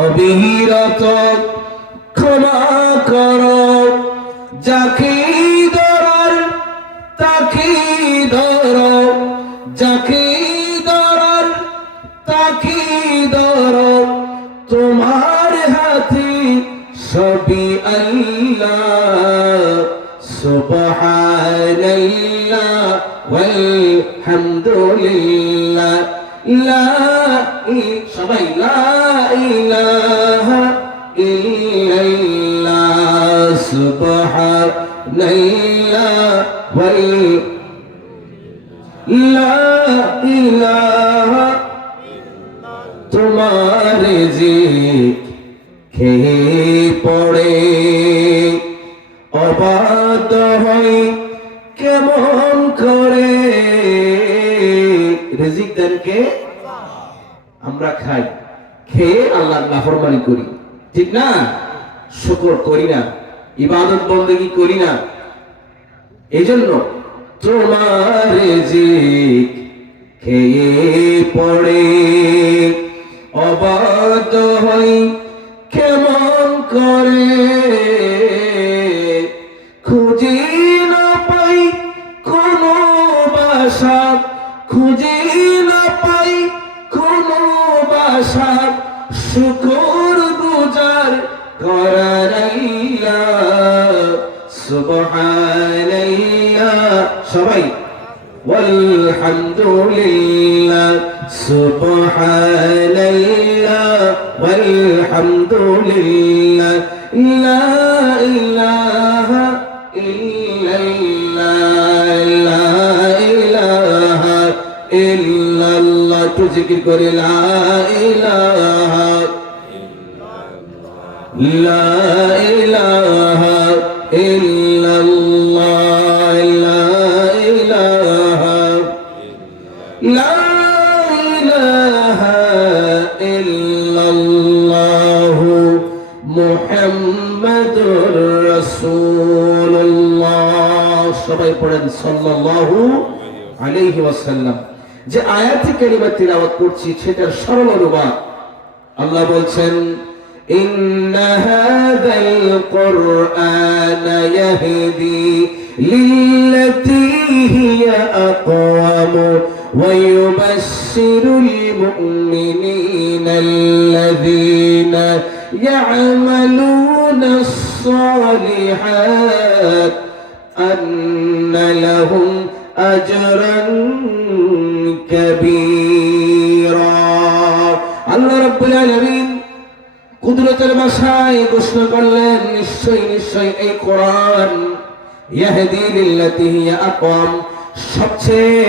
অবিরত ক্ষমা করো, যাকে দরার তাকে ধরো, যাকে দরার তাকে ধরো, তোমার হাতে সবই আল্লাহ। সুবহানাল্লাহ ওয়ালহামদুলিল্লাহ, সবাই লা ইলাহা ইল্লাল্লাহ, সুবহানাল্লাহ লা ইলাহা। তোমার জিকির খেয়ে পড়ে অবাধ্য হয় কেমন করে। রিজিক দেন কে? আমরা খাই, খেয়ে আল্লাহর নাফরমানি করি, ঠিক না? শুকর করি না, ইবাদত বন্দেগী করি না। এজন্য তোমার রিজিক খেয়ে পড়ে অবাধ্য হয় কেমন করে। খুঁজে না পাই কোনো বাসা, খুঁজে না পাই কোনো বাসা, শুকর গুজার করার আল্লাহ। সুবহানাল্লাহ সবাই ওয়ালহামদুলিল্লাহ, সুবহানাল্লাহ ওয়ালহামদুলিল্লাহ, লা ইলাহা ইল্লাল্লাহ, লা ইলাহা ইল্লাল্লাহ। একটু জিকির করে লা ইলাহা লা ইলাহা ইল্লাল্লাহ, লা ইলাহা লা ইলাহা ইল্লাল্লাহ, মুহাম্মাদুর রাসূলুল্লাহ। সবাই পড়েন সাল্লাল্লাহু আলাইহি ওয়াসাল্লাম। যে আয়াতে কারিমা তিলাওয়াত করছি সেটার সরল অনুবাদ আল্লাহ বলছেন, ইন্না হাযাল কুরআন ইয়াহদি লিল্লাতী হিয়া আকওয়াম ওয়া ইউবাশশিরুল মুমিনিনা আল্লাযীনা ইয়া'মালুনাস সালিহাত আন্না লাহুম আজরান কাবীরা। আল্লাহ রাব্বুল আলামিন কুদরতের ভাষায় ঘোষণা করলেন, নিশ্চয়ই নিশ্চয়ই এই কোরআন ইয়াহদি লিল্লাতী হিয়া আকওয়াম, সবচেয়ে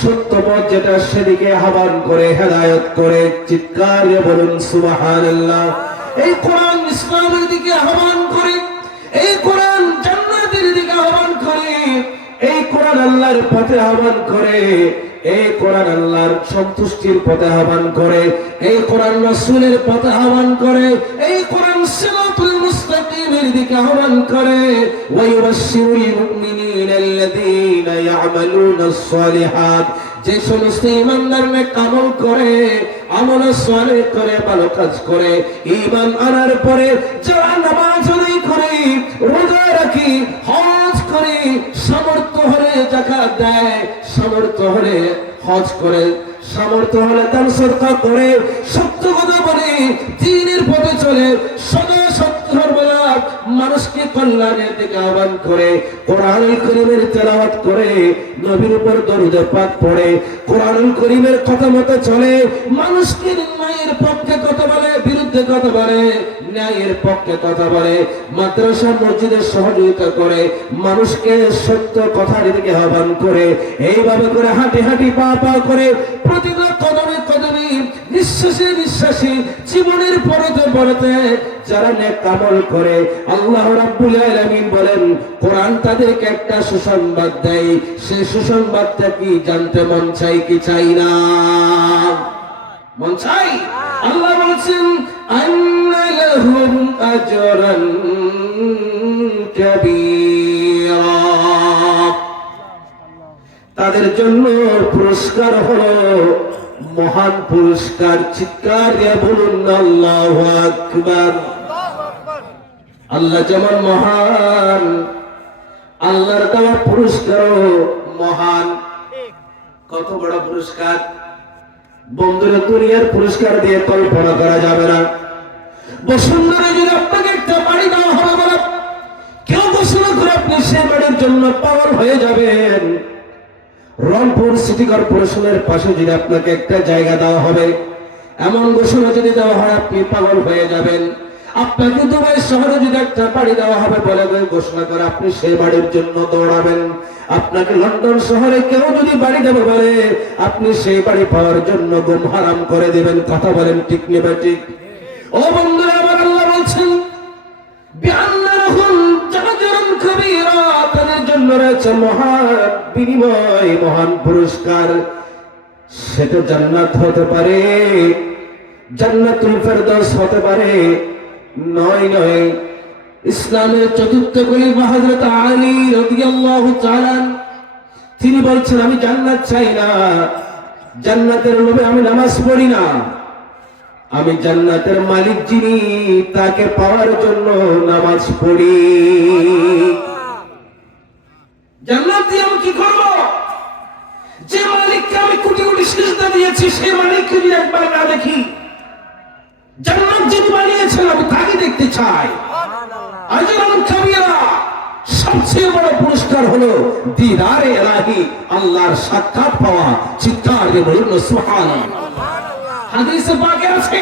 সত্য পথ যেটা সেদিকে আহ্বান করে, হেদায়েত করে। চিৎকার দিয়ে বলুন সুবহানাল্লাহ। এই কোরআন ইসলামের দিকে আহ্বান করে, এই কোরআন জান্নাতের দিকে আহ্বান করে, এই কোরআন আল্লাহর পথে আহ্বান করে, এই কোরআন আল্লাহর সন্তুষ্টির পথে আহ্বান করে, এই কোরআন রাসূলের পথে আহ্বান করে, এই কোরআন সিরাতুল মুস্তাকিমের দিকে আহ্বান করে। ওয়া ইউবাশশিরুল মুমিনিনা আল্লাযীনা ইয়া'মালুনাস সালিহাত, যে সমস্ত ঈমানদার নেক আমল করে, আমল সালেহ করে, ভালো কাজ করে, ঈমান আনার পরে যারা নামাজ আদায় করে, রোজা রাখে, হজ করে, সামর্থ্য হলে যাকাত দেয়, সামর্থ্য হলে হজ করে, সামর্থ্য হলে দান সদকা করে, সত্য কথা বলে, দ্বীনের পথে চলে, সদা সত্য সর্বদা মানুষকে কল্যাণের দিকে আহ্বান করে, কোরআনুল কারীমের তেলাওয়াত করে, নবীর উপর দরুদ পাক পড়ে, কোরআনুল কারীমের কথা মতো চলে, মানুষকে ন্যায়ের পক্ষে কথা বলে, বিরুদ্ধে কথা বলে, ন্যায়ের পক্ষে কথা বলে, মাদ্রাসা মসজিদের সহযোগিতা করে, মানুষকে সত্য কথার দিকে আহ্বান করে, এইভাবে করে হাঁটি হাঁটি পা পা করে, প্রতিটা কদমে কদমে, নিঃশ্বাসে নিঃশ্বাসে, জীবনের পরতে পরতে যারা নেক আমল করে, আল্লাহ রাব্বুল আলামিন বলেন কোরআন তাদেরকে একটা সুসংবাদ দেয়। সেই সুসংবাদটা কি জানতে মন চাই কি চাই না? মন চাই। আল্লাহ বলেছেন আন্না লাহুম আজরান কাবীরা, তাদের জন্য পুরস্কার হলো মহান পুরস্কার। চিৎকার দিয়ে বলুন আল্লাহু আকবার। আল্লাহ যেমন মহান, আল্লাহর দেওয়া পুরস্কার মহান। কত বড় পুরস্কার বন্ধুরা, দুনিয়ার পুরস্কার দিয়ে কল্পনা করা যাবে না। বসুন্ধরা যদি আপনাকে একটা বাড়ি দেওয়া হবে বলে কেউ ঘোষণা করে আপনি সে বাড়ির জন্য পাগল হয়ে যাবেন। রংপুর সিটি কর্পোরেশনের পাশে যদি আপনাকে একটা জায়গা দেওয়া হবে, এমন ঘোষণা যদি দেওয়া হয় আপনি পাগল হয়ে যাবেন। আপনাকে দুবাই শহরে যদি একটা বাড়ি দেওয়া হবে বলে ঘোষণা করে আপনি সেই বাড়ির জন্য দৌড়াবেন। আপনাকে লন্ডন শহরে কেউ যদি বাড়ি দেবে বলে আপনি সেই বাড়ি পাওয়ার জন্য ঘুম হারাম করে দিবেন। কথা বলেন ঠিক নেবে ঠিক? ও বন্ধুরা আমার, আল্লাহ বলছেন তাদের জন্য রয়েছে মহান বিনিময়, মহান পুরস্কার। সেটা জান্নাত হতে পারে, জান্নাতুল ফেরদাউস হতে পারে। নয় ইসলামের চতুর্থ খলিফা হযরত আলী রাদিয়াল্লাহু তাআলা তিনি বলছেন আমি জান্নাত চাই না, জান্নাতের লোভে আমি নামাজ পড়ি না, আমি জান্নাতের মালিক যিনি তাকে পাওয়ার জন্য নামাজ পড়ি। জান্নাত দিয়ে আমি কি করব? যে মালিককে আমি কোটি কোটি সিজদা দিয়েছি সেই মালিককে যদি একবার না দেখি, জান্নাত যিনি বানিয়েছেন আমি তাকে দেখতে চাই। আজরান কাবিরা, সবচেয়ে বড় পুরস্কার হলো দিদারে ইলাহি, আল্লাহর সাক্ষাৎ পাওয়া। চিৎকার দিয়ে বলুন সুবহানাল্লাহ। হাদিসে পাকে আছে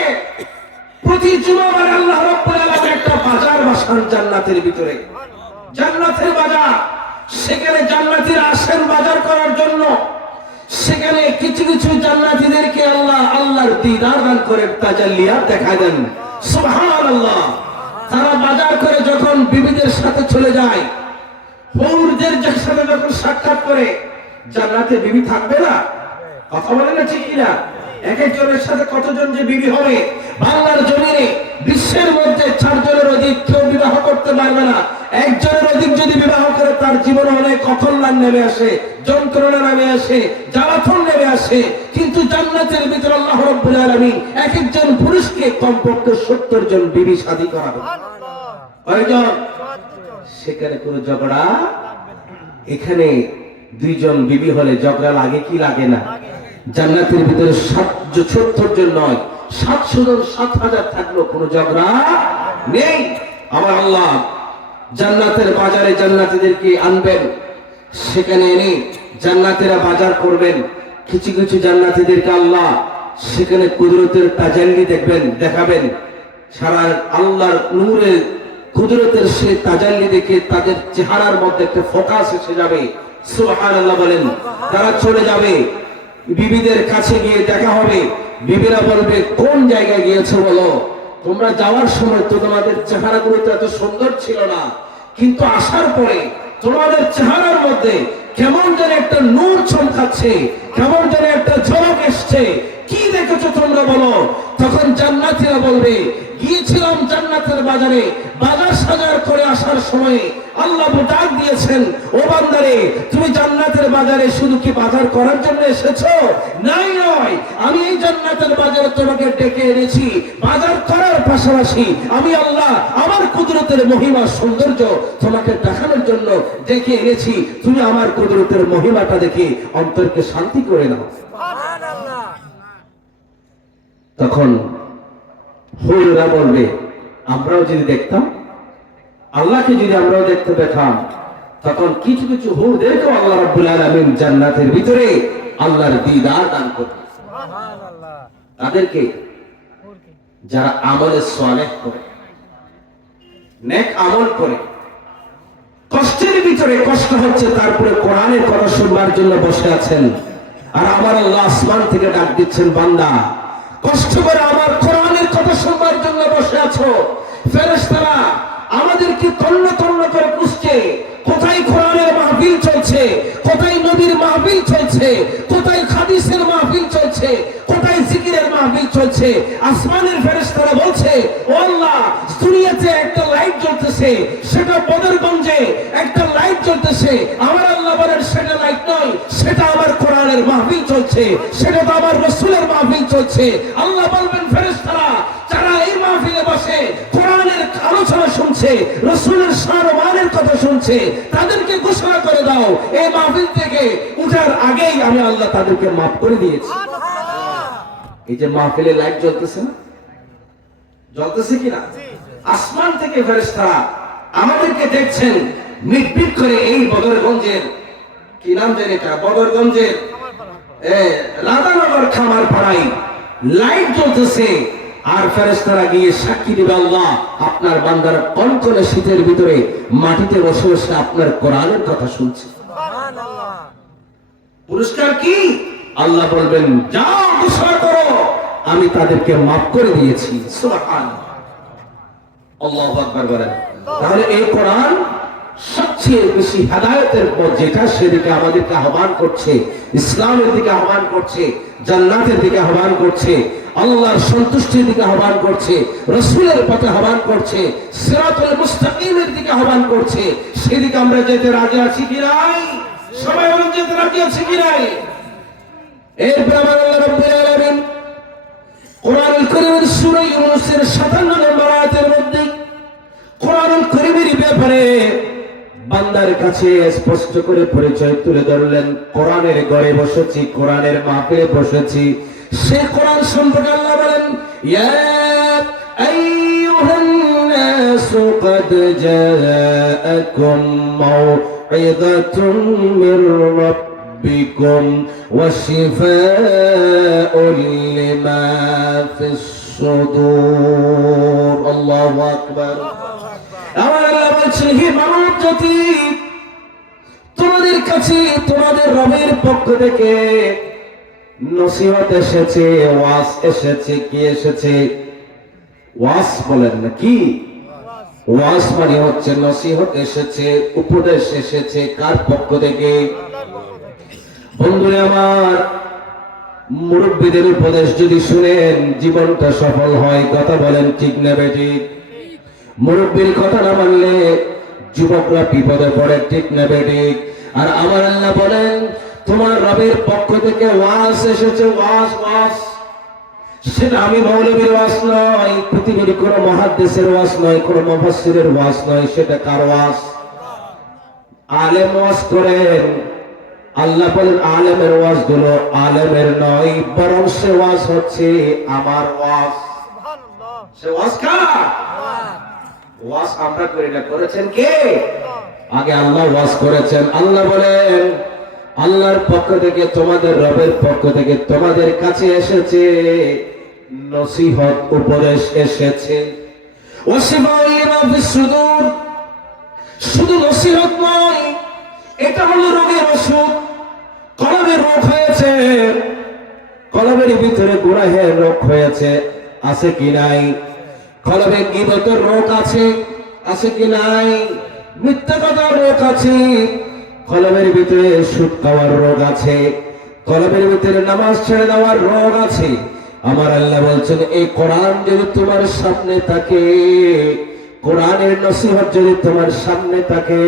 প্রতি জুমাবারে আল্লাহ রাব্বুল আলামিন একটা বাজার বসান জান্নাতের ভিতরে, জান্নাতের বাজার। সেখানে জান্নাতীরা আসেন বাজার করার জন্য। সেখানে কিছু কিছু জান্নাতীদেরকে আল্লাহ আল্লাহর দিদার দান করে তাজাল্লিয়াত দেখা দেন। সুবহানাল্লাহ। তারা বাজার করে যখন বিবিদের সাথে চলে যায়, হুরদের সাথে যখন সাক্ষাৎ করে, জান্নাতে বিবি থাকবে না? কথা বলেন না ঠিক কিনা? এক একজনের সাথে কতজন যে বিবি হবে? বাংলার জমিনে বিশ্বের মধ্যে 4 জনের অধিক কেউ বিবাহ করতে পারবে না। একজনের অধিক যদি বিবাহ করে তার জীবনে অনেক কঠোর নেমে আসে, যন্ত্রণা নেমে আসে, জ্বালাতন নেমে আসে। কিন্তু জান্নাতের ভিতরে আল্লাহ রাব্বুল আলামিন এক একজন পুরুষকে কমপক্ষে 70 জন বিবি শাদী করাবে। কয়জন? সেখানে কোনো ঝগড়া, এখানে 2 জন বিবি হলে ঝগড়া লাগে কি লাগে না? জান্নাতের ভিতরে 70 জন নয়, 700 জন, 7000 থাকলেও কোনো ঝগড়া নেই। আমার আল্লাহ জান্নাতের বাজারে জান্নাতীদেরকে আনবেন, সেখানে এনে জান্নাতীরা বাজার করবেন। কিছু কিছু জান্নাতীদেরকে আল্লাহ সেখানে কুদরতের তাজাল্লি দেখাবেন। সারা আল্লাহর নূরে কুদরতের সেই তাজাল্লি দেখে তাদের চেহারার মধ্যে একটা ফোকাস এসে যাবে। সুবহানাল্লাহ বলেন। তারা চলে যাবে, বিবিদের কাছে গিয়ে দেখা হবে। বিবিরা বলবে কোন জায়গায় গিয়েছো বলো? তোমরা যাওয়ার সময় তো তোমাদের চেহারাগুলো তো এত সুন্দর ছিল না, কিন্তু আসার পরে তোমাদের চেহারার মধ্যে কেমন যেন একটা নূর চমকাচ্ছে, কেমন যেন একটা ঝলক এসছে। কি দেখেছো তোমরা বলো? তখন জান্নাতীরা বলবে গিয়েছিলাম জান্নাতের বাজারে, বাজার সাজার করে আসার সময় আল্লাহ ডাক দিয়েছেন, ও বান্দারে তুমি জান্নাতের বাজারে শুধু কি বাজার করার জন্য এসেছো? নাই নয়, আমি এই জান্নাতের বাজারে তোমাকে ডেকে এনেছি বাজার করার পাশাপাশি আমি আল্লাহ আমার কুদরতের মহিমা সৌন্দর্য তোমাকে দেখানোর জন্য ডেকে এনেছি। তুমি আমার কুদরতের মহিমাটা দেখে অন্তরকে শান্তি করে নাও। সুবহানাল্লাহ। তখন হুররা বলবে আমরাও যদি দেখতাম, আল্লাহকে যদি আমরাও দেখতে পেতাম। তখন কিছু কিছু হুরদেরকেও আল্লাহ রাব্বুল আলামিন জান্নাতের ভিতরে আল্লাহর দিদার দান করবেন। সুবহানাল্লাহ। তাদেরকে যারা আমলে সালেহ করে, নেক আমল করে, কষ্টের ভিতরে কষ্ট হচ্ছে তারপরে কোরআনের কথা শুনবার জন্য বসে আছেন, আর আমার আল্লাহ আসমান থেকে ডাক দিচ্ছেন বান্দা কষ্ট করে আমার কোরআনের কথা শুনবার জন্য বসে আছো। ফেরেশতারা আমাদেরকে তন্ন তন্ন করে খুঁজছে, কোথায় কোরআনের মাহফিল চলছে, কোথায় নবীর মাহফিল চলছে, কোথায় হাদিসের মাহফিল চলছে, কোথায় জিকিরের মাহফিল চলছে। আসমানের ফেরেশতারা বলছে ও আল্লাহ, দুনিয়াতে একটা লাইট জ্বলতেছে, সেটা বদরগঞ্জে একটা লাইট জ্বলতেছে। আমার আল্লাহ বলেন সেটা লাইট নয়, সেটা আমার কোরআন কোরআনের মাহফিল চলছে, সেটা তো আমার রাসূলের মাহফিল চলছে। আল্লাহ বলবেন ফেরেশতারা যারা এই মাহফিলে বসে কোরআনের আলোচনা শুনছে, রাসূলের শান ও মানের কথা শুনছে, তাদেরকে ঘোষণা করে দাও এই মাহফিল থেকে উঠার আগেই আমি আল্লাহ তাদেরকে মাফ করে দিয়েছি। এই যে মাহফিলে লাইট জ্বলতেছে না, জ্বলতেছে কিনা? আসমান থেকে ফেরেশতারা আমাদেরকে দেখছেন মিটমিট করে। এই বদরগঞ্জের কি নাম জানি এটা, বদরগঞ্জের রাধানগর খামার পাড়ায় লাইট জ্বলতেছে, আর ফেরেশতারা গিয়ে সাক্ষী দিবে আল্লাহ আপনার বান্দার কনকনে শীতের ভিতরে মাটিতে বসে বসে আপনার কোরআনের কথা শুনছে। পুরস্কার কি? আল্লাহ বলবেন যাও ঘোষণা করো আমি তাদেরকে মাফ করে দিয়েছি। সুবহানাল্লাহ, আল্লাহু আকবার বলেন। তাহলে এই কোরআন সবচেয়ে বেশি হেদায়েতের পথ যেটা, সেদিকে আমাদেরকে আহ্বান করছে, ইসলামের দিকে আহ্বান করছে, জান্নাতের দিকে আহ্বান করছে, আল্লাহর সন্তুষ্টির দিকে আহ্বান করছে, রাসূলের পথে আহ্বান করছে, সিরাতুল মুস্তাকিমের দিকে আহ্বান করছে। সেদিকে আমরা যেতে রাজি আছি কি নাই? সবাই বলেন যেতে রাজি আছি কি নাই? এরপর আল্লাহ রাব্বুল আলামিন কোরআনুল কারীমের সূরা ইউনূসের ৫৭ নম্বর আয়াতের মধ্যে কোরআনুল কারীমের ব্যাপারে বান্দার কাছে স্পষ্ট করে পরিচয় তুলে ধরলেন। কোরআনের ঘরে বসেছি, কোরআনের মাহফিলে বসেছি। সে কোরআন সম্পর্কে আল্লাহ বলেন ইয়া আইয়ুহান নাসু ক্বাদ জাআকুম মাউইযাতুম মির রাব্বিকুম ওয়া শিফাউল লিমা ফিস সুদূর। আল্লাহু আকবার। আমার আল্লাহ বলছেন হে মানব জাতি, তোমাদের কাছে তোমাদের রবের পক্ষ থেকে নসিহত এসেছে, ওয়াজ এসেছে। কি এসেছে? ওয়াজ বলেন না কি? ওয়াজ মানে হচ্ছে নসিহত এসেছে, উপদেশ এসেছে। কার পক্ষ থেকে? বন্ধুরা আমার, মুরব্বীদের উপদেশ যদি শুনেন জীবনটা সফল হয়। কথা বলেন ঠিক না বেঠিক? মুরব্বীর কথা না মানলে যুবকরা বিপদে পড়ে, ঠিক না বেঠিক? আর আমার আল্লাহ বলেন তোমার রবের পক্ষ থেকে ওয়াজ এসেছে। ওয়াজ ওয়াজ সেটা আমি মৌলবীর ওয়াজ নয়, পৃথিবীর কোন মুহাদ্দিসের ওয়াজ নয়, কোন মুফাসসিরের ওয়াজ নয়। সেটা কার ওয়াজ? আলেম ওয়াজ করেন। আল্লাহ বলেন আলেমের ওয়াজ গুলো আলেমের নয়, বরং সে ওয়াজ হচ্ছে আমার ওয়াজ। সে ওয়াজ কার? ওয়াজ আমরা করি না, করেছেন কে? আগে আল্লাহ ওয়াজ করেছেন। আল্লাহ বলেন আল্লাহর পক্ষ থেকে, তোমাদের রবের পক্ষ থেকে তোমাদের কাছে এসেছে নসিহত, উপদেশ এসেছে। ওয়াশিফাউল লিমা ফিস সুদূর, শুধু নসিহত নয়, এটা হলো রোগের ওষুধ। কলবের রোগ হয়েছে, কলবের ভিতরে গুনাহের রোগ হয়েছে, আছে কি নাই? কলবে গীবতের রোগ আছে, আছে কি নাই? মিথ্যা কথার রোগ আছে, কলবের ভিতরে সুদ খাওয়ার রোগ আছে, কলবের ভিতরে নামাজ ছেড়ে দেওয়ার রোগ আছে। আমার আল্লাহ বলছেন এই কোরআন যদি তোমার সামনে থাকে, কোরআনের নসিহত যদি তোমার সামনে থাকে,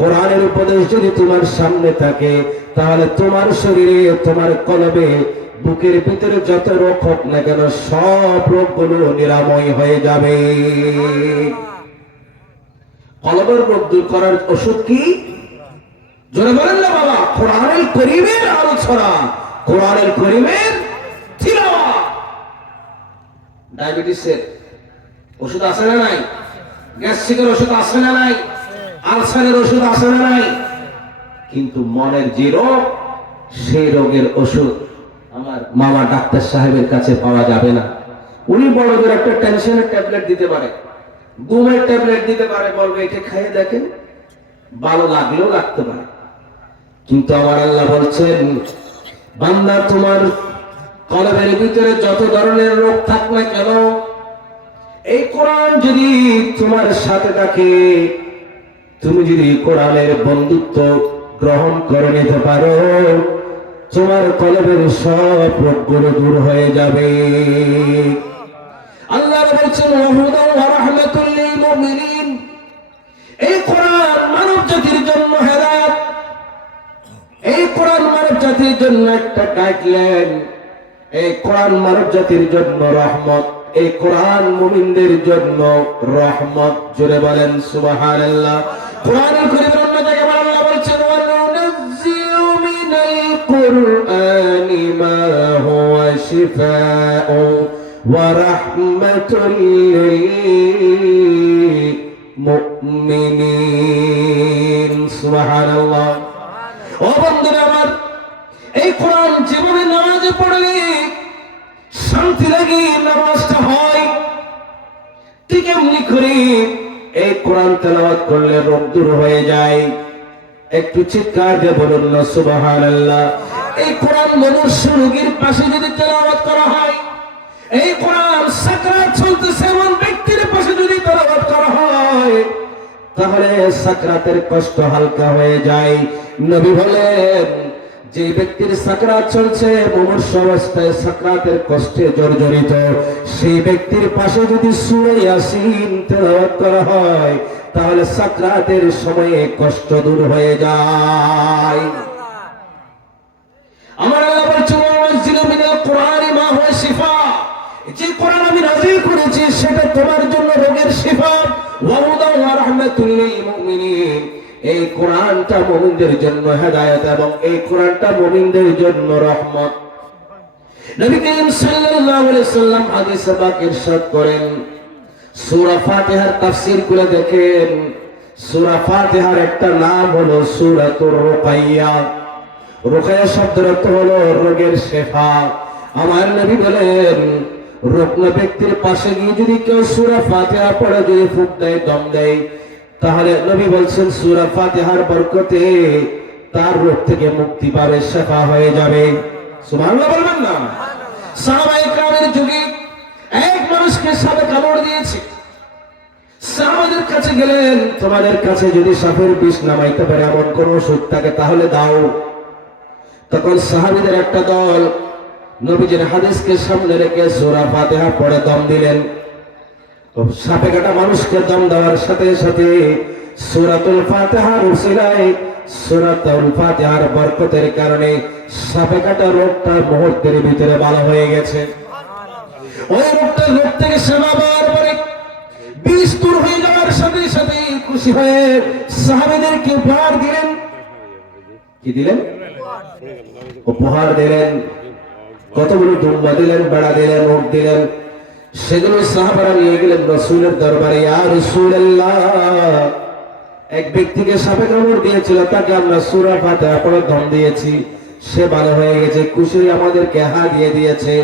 কোরআনের উপদেশ যদি তোমার সামনে থাকে, তাহলে তোমার শরীরে, তোমার কলবে, বুকের ভিতরে যত রোগ হোক না কেন সব রোগগুলো নিরাময় হয়ে যাবে। কলবের রোগ দূর করার ওষুধ কি? জোরে বলেন না বাবা। কোরআনুল কারীমের আলোচনা, কোরআনুল কারীমের তিলাওয়াত। ডায়াবেটিসের ওষুধ আছে না নাই? গ্যাস্ট্রিকের ওষুধ আছে না নাই? আলসারের ওষুধ আছে না নাই? কিন্তু মনের যে রোগ, সেই রোগের ওষুধ আমার মামা ডাক্তার সাহেবের কাছে পাওয়া যাবে না। উনি বড়দের একটা টেনশনের ট্যাবলেট দিতে পারে, ঘুমের ট্যাবলেট দিতে পারে, বলবে এটা খেয়ে দেখেন, ভালো লাগলেও লাগতে পারে। কিন্তু আমার আল্লাহ বলছেন বান্দা তোমার কলবের ভিতরে যত ধরনের রোগ থাক না কেন, এই কোরআন যদি তোমার সাথে থাকে, তুমি যদি কোরআনের বন্ধুত্ব গ্রহণ করে নিতে পারো, তোমার কলবের সব রোগগুলো দূর হয়ে যাবে। আল্লাহ বলছেন ওয়াহুদান ওয়া রাহমাতুল লিল মুমিনিন, এই কোরআন মানব জাতির জন্য হেদায়েত, এই কোরআন মানব জাতির জন্য একটা গাইডলাইন। এই কোরআন মানব জাতির জন্য রহমত, এই কোরআন মুমিনদের জন্য রহমত। জোরে বলেন সুবহানাল্লাহ। কোরআনুল কারীমের অন্য জায়গায় আল্লাহ বলছেন ওয়ানুনাজ্জিলু মিনাল কুরআনি মা হুয়া শিফাউ ওয়া রাহমাতুল লিল মুমিনিন। সুবহানাল্লাহ। ও বন্ধুরা আমার, এই কোরআন যেভাবে নামাজে পড়লে শান্তি লাগে, নামাজটা হয়, ঠিক এমনি করে এই কোরআন তেলাওয়াত করলে রোগ দূর হয়ে যায়। একটু চিৎকার দিয়ে বলুন না সুবহানাল্লাহ। এই কোরআন মনুষ্য রোগীর পাশে যদি তেলাওয়াত করা হয়, এই কোরআন সাকরাত চলতেছে এমন ব্যক্তির পাশে যদি তেলাওয়াত করা হয়, তাহলে সাকরাতের কষ্ট হালকা হয়ে যায়। নবী বলেন, যে ব্যক্তির সাকরাত চলছে, মুমূর্ষ অবস্থায় সাকরাতের কষ্টে জর্জরিত, সেই ব্যক্তির পাশে যদি সূরা ইয়াসিন তেলাওয়াত করা হয়, তাহলে সাকরাতের সময়ে কষ্ট দূর হয়ে যায়। আমার আল্লাহ বলছেন ওয়ানাজ্জিলু মিনাল কুরআনি মা হুয়া শিফা, যে কোরআন আমি নাযিল করেছি সেটা তোমার জন্য রোগের শিফা, ওয়া হুদান ওয়া রাহমাতুল লিল মুমিনিন। এই কোরআনটা মুমিনদের জন্য হেদায়েত এবং এই কোরআনটা মুমিনদের জন্য রহমত। নবী করিম সাল্লাল্লাহু আলাইহি সাল্লাম হাদিসে পাক ইরশাদ করেন, সূরা ফাতিহার তাফসীর করে দেখেন, সূরা ফাতিহার একটা নাম হলো সূরাতুর রুকাইয়া। রুকাইয়া শব্দের অর্থ হলো রোগের শিফা। আমার নবী বলেন, রুগ্ন ব্যক্তির পাশে গিয়ে যদি কেউ সূরা ফাতিহা পড়ে, যদি ফুঁক দেয়, দম দেয়, তাহলে নবী বলছেন সূরা ফাতিহার বরকতে তার রোগ থেকে মুক্তি পাবে, শিফা হয়ে যাবে। সুবহানাল্লাহ বলবেন না? সাহাবায়ে কেরামের যুগে এক মানুষকে সাপে কামড় দিয়েছে। সাহাবাদের কাছে গেলেন, তোমাদের কাছে যদি সাপের বিষ নামাইতে পারে এমন কোন ওষুধ থাকে তাহলে দাও। তখন সাহাবীদের একটা দল নবীজির হাদিসকে সামনে রেখে সূরা ফাতিহা পড়ে দম দিলেন। সাপে কাটা মানুষকে দম দেওয়ার সাথে সাথে সূরাতুল ফাতিহার উসিলায়, সূরাতুল ফাতিহার বরকতের কারণে সাপে কাটা রোগটা মুহূর্তের ভিতরে ভালো হয়ে গেছে। ওই রোগটা রোগ থেকে সেবা পাওয়ার পরে বিষ দূর হয়ে যাওয়ার সাথে সাথে খুশি হয়ে সাহাবীদেরকে উপহার দিলেন। কি দিলেন? উপহার দিলেন। কতগুলো দুম্বা দিলেন, বেড়া দিলেন, উট দিলেন। সেগুলো সাহাবারা নিয়ে গেলেন রাসূলের দরবারে। ইয়া রাসূলুল্লাহ, এক ব্যক্তিকে সাপে কামড় দিয়েছিল, তাকে আমরা সূরা ফাতিহা পড়ে দম দিয়েছি, সে ভালো হয়ে গেছে, খুশি আমাদেরকে হাদিয়া দিয়েছে,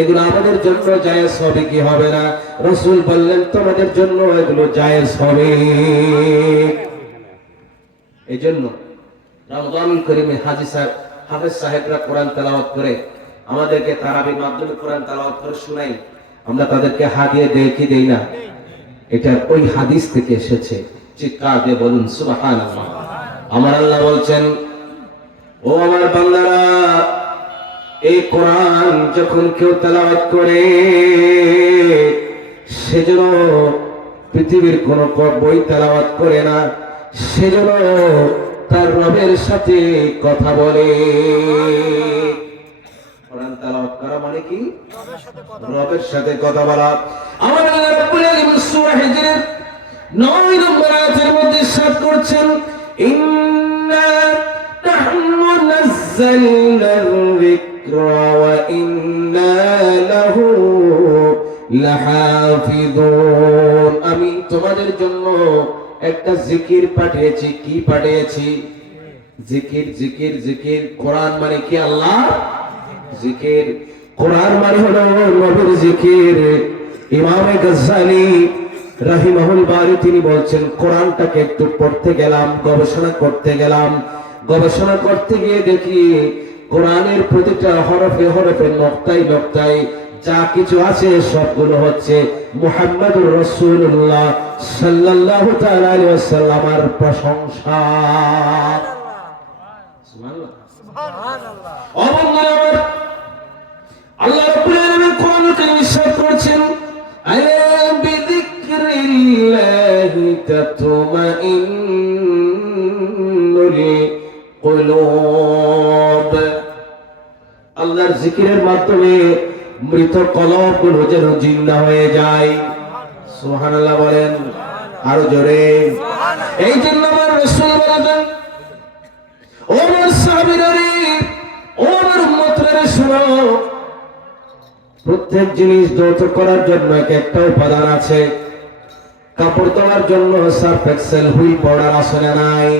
এগুলো আমাদের জন্য জায়েজ হবে কি হবে না? রাসূল বললেন, তোমাদের জন্য এগুলো জায়েজ হবে। এইজন্য রমজানুল কারীমে হাফেজ সাহেবরা কোরআন তেলাওয়াত করে আমাদেরকে তারাবির মাধ্যমে কোরআন তেলাওয়াত করে শোনাই, আমরা তাদেরকে হাদিয়া দেই কি দেই না? এটা ওই হাদিস থেকে এসেছে। চিৎকার দিয়ে বলুন সুবহানাল্লাহ। আমার আল্লাহ বলছেন, ও আমার বান্দারা, এই কোরআন যখন কেউ তেলাওয়াত করে, সেজন্য পৃথিবীর কোন বই তেলাওয়াত করে না, সেজন্য তার রবের সাথে কথা বলে। কোরআন তেলাওয়াত করা মানে কি? রবের সাথে কথা বলা। আমার আল্লাহ রাব্বুল আলামিন সূরা হিজরের 9 নম্বর আয়াতের মধ্যে ইরশাদ করছেন, ইন্না নাহনু নাযালনা যিকরা ওয়া ইন্না লাহু লাহাফিযুন। আমি তোমাদের জন্য একটা জিকির পাঠিয়েছি। কি পাঠিয়েছি? জিকির, জিকির, জিকির। কোরআন মানে কি? আল্লাহ জিকির। কোরআন মানে হলো নবীর জিকির। ইমামে গজ্জালি রাহিমাহুল বারি তিনি বলছেন, কোরআনটাকে একটু পড়তে গেলাম, গবেষণা করতে গেলাম, গবেষণা করতে গিয়ে দেখি কোরআনের প্রতিটা হরফে হরফে, নক্তায় নক্তায় যা কিছু আছে সবগুলো হচ্ছে মুহাম্মদুর রাসূলুল্লাহ সাল্লাল্লাহু তাআলা আলাইহি ওয়াসাল্লামের প্রশংসা। সুবহানাল্লাহ, সুবহানাল্লাহ। আমার আল্লাহ রাব্বুল আলামিন কোরআনুল কারীম ইরশাদ করেছেন, আলা বিযিকরিল্লাহি তাতমাইন্নুল কুলুব। আল্লাহর জিকিরের মাধ্যমে মৃত কলবগুলো যেন জিন্দা হয়ে যায়। সুবহানাল্লাহ বলেন আরো জোরে। এই জন্য আমার রাসূল বলেন, ও আমার সাহাবীরা, ও আমার উম্মতরা, শোনো, প্রত্যেক জিনিস ধৌত করার জন্য একটা উপাদান আছে। কাপড় ধোয়ার জন্য সার্ফ এক্সেল হুইল পাউডার আছে না নাই?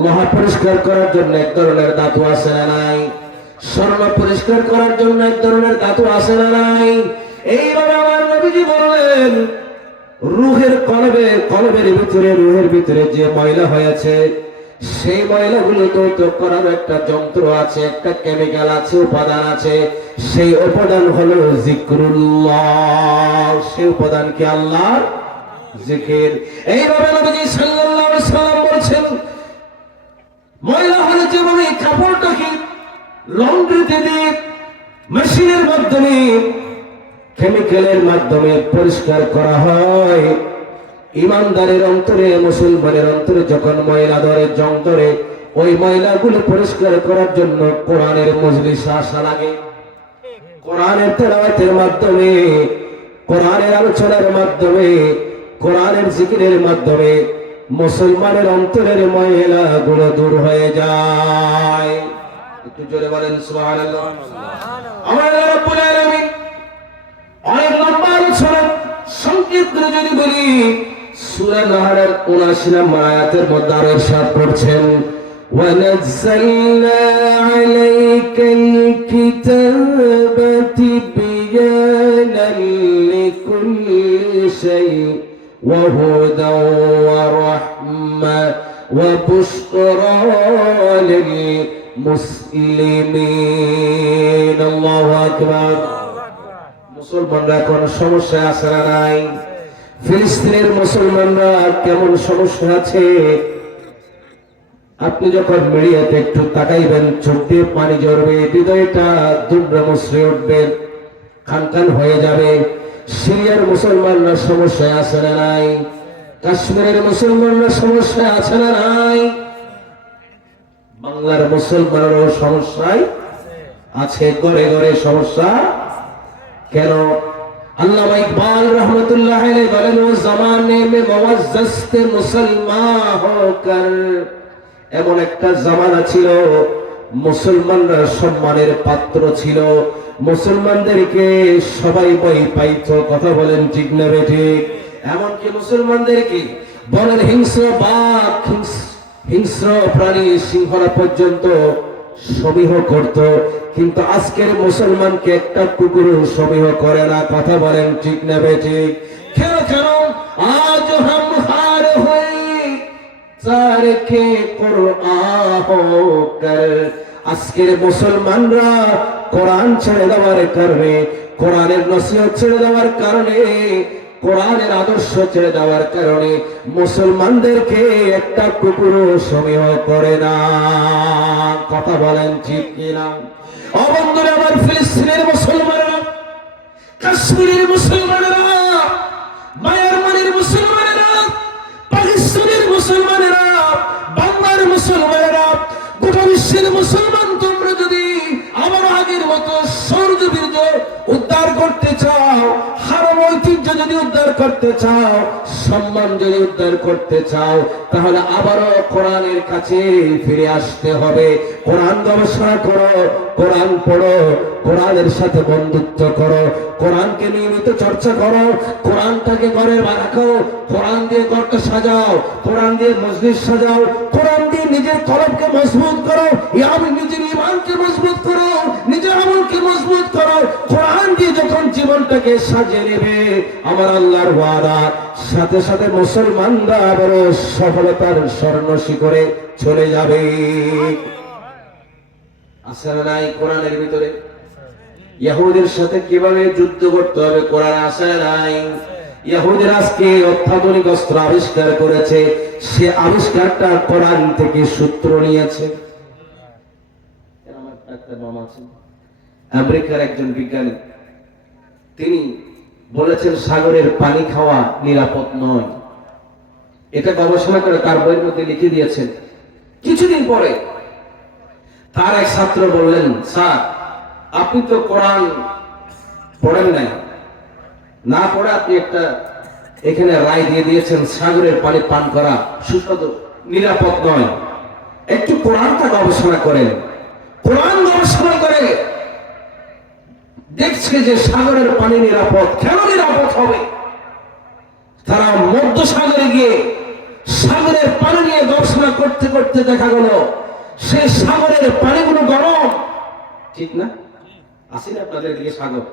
লোহা পরিষ্কার করার জন্য এক ধরনের ধাতু আছে না নাই? স্বর্ণ পরিষ্কার করার জন্য এক ধরনের ধাতু আছে না নাই? এইভাবে আমার নবীজি বললেন, রুহের কলবের ভিতরে, রুহের ভিতরে যে ময়লা হয়েছে, সেই ময়লাগুলো ধৌত করার একটা যন্ত্র আছে, একটা কেমিক্যাল আছে, উপাদান আছে। সেই উপাদান হলো জিক্রুল্লাহ। সেই উপাদান কি? আল্লাহর জিকির। এইভাবে নবীজি সাল্লাল্লাহু আলাইহি সাল্লাম বলেছেন, ময়লা হলে যেভাবে কাপড়টাকে লন্ড্রিতে দিয়ে মেশিনের মাধ্যমে, কেমিক্যালের মাধ্যমে পরিষ্কার করা হয়, ইমানদারের অন্তরে, মুসলমানের অন্তরে যখন ময়লা ধরে, জং ধরে, ওই ময়লাগুলো পরিষ্কার করার জন্য কোরআনের মজলিসে আসা লাগে। কোরআনের তেলাওয়াতের মাধ্যমে, কোরআনের আলোচনার মাধ্যমে, কোরআনের জিকিরের মাধ্যমে মুসলমানের অন্তরের ময়লাগুলো দূর হয়ে যায়। একটু জোরে বলেন সুবহানাল্লাহ। আমার রব্বুল আলামিন অনেক লম্বা আলোচনা, সংক্ষেপ করে যদি বলি, সূরা নাহলের ৭৯ নম্বর আয়াতের মধ্যে আরো ইরশাদ করছেন, وَنَزَّلْنَا عَلَيْكَ الْكِتَابَ تِبْيَانًا لِكُلِّ شَيْءٍ وَهُدًى وَرَحْمَةً وَبُشْرَى لِلْمُسْلِمِينَ। আল্লাহু আকবার। মুসলমানরা কোন সমস্যা আছে না নাই? ফিলিস্তিনের মুসলমানরা কেমন সমস্যা আছে? আপনি যখন মিডিয়াতে একটু তাকাইবেন, চোখ দিয়ে পানি ঝরবে, হৃদয়টা দুমড়ে মুচড়ে উঠবে, খানখান হয়ে যাবে। সিরিয়ার মুসলমানরা সমস্যায় আছে না নাই? কাশ্মীরের মুসলমানরা সমস্যায় আছে না নাই? বাংলার মুসলমানেরও সমস্যায় আছে, ঘরে ঘরে সমস্যা। কেন? আল্লামা ইকবাল রহমতুল্লাহ আলাইহি বলেন, ও জামানে মে মুআজ্জাজতে মুসলমান হোকর, এমন একটা জামানা ছিল মুসলমানরা সম্মানের পাত্র ছিল, মুসলমানদেরকে সবাই ভয় পাইত। কথা বলেন ঠিক না বেঠিক? এমনকি মুসলমানদেরকে বনের হিংস্র বাঘ, হিংস্র প্রাণী, সিংহরা পর্যন্ত সমীহ করত। কিন্তু আজকের মুসলমানকে একটা কুকুরও সমীহ করে না। কথা বলেন ঠিক না বেঠিক? কেন? কেন? আজ হাম হার হই তারকে কুরআন হোকর, আজকের মুসলমানরা কোরআন ছেড়ে দেওয়ার কারণে, কোরআনের নসিহত ছেড়ে দেওয়ার কারণে, কোরআনের আদর্শ ছেড়ে দেওয়ার কারণে মুসলমানদেরকে একটা কুকুরও সমীহ করে না। কথা বলেন ঠিক কিনা? ও বন্ধুরা আমার, ফিলিস্তিনের মুসলমানেরা, কাশ্মীরের মুসলমানেরা, মায়ানমারের মুসলমানেরা, পাকিস্তানের মুসলমানেরা, বাংলার মুসলমানেরা, গোটা বিশ্বের মুসলমান, তোমরা যদি আবার আগের মতো সৌর্য বীর্য উদ্ধার করতে চাও, হারাম ঐতিহ্য যদি উদ্ধার করতে চাও, সম্মান যদি উদ্ধার করতে চাও, তাহলে আবারও কোরআনের কাছে ফিরে আসতে হবে। কোরআন গবেষণা করো, কোরআন পড়ো, কোরআনের সাথে বন্ধুত্ব করো, কোরআনকে নিয়মিত চর্চা করো, কোরআনটাকে ঘরে রাখো, কোরআন দিয়ে ঘরটা সাজাও, কোরআন দিয়ে মসজিদ সাজাও, কোরআন দিয়ে নিজের কলবকে মজবুত করো, নিজের ঈমানকে মজবুত করো, নিজের আমলকে মজবুত করো। কোরআন দিয়ে যখন জীবনটাকে সাজিয়ে নেবে, আমার আল্লাহর ওয়াদা, সাথে সাথে মুসলমানরা আবারও সফলতার স্বর্ণ শিখরে চলে যাবে। আছে না নাই কোরআনের ভিতরে? ইহুদের সাথে কিভাবে যুদ্ধ করতে হবে কোরআন আছে না নাই? ইহুদের আজকে অত্যাধুনিক অস্ত্র আবিষ্কার করেছে, সে আবিষ্কারটা কোরআন থেকে সূত্র নিয়েছে। আমার একটা নাম আছে, আমেরিকার একজন বিজ্ঞানী, তিনি বলেছেন সাগরের পানি খাওয়া নিরাপদ নয়। এটা গবেষণা করে তার বইয়ের মধ্যে লিখে দিয়েছেন। কিছুদিন পরে তার এক ছাত্র বললেন, স্যার, আপনি তো কোরআন পড়েন নাই, না পড়ে আপনি একটা এখানে রায় দিয়ে দিয়েছেন সাগরের পানি পান করা সুস্বাদু নিরাপদ নয়। একটু কোরআনটা গবেষণা করেন। কোরআন গবেষণা করে দেখছে যে সাগরের পানি নিরাপদ। কেন নিরাপদ হবে? তারা মধ্য সাগরে গিয়ে সাগরের পানি নিয়ে গবেষণা করতে করতে দেখা গেল সে সাগরের পানিগুলো গরম। ঠিক না? আসি না আপনাদের দিকে সাগর?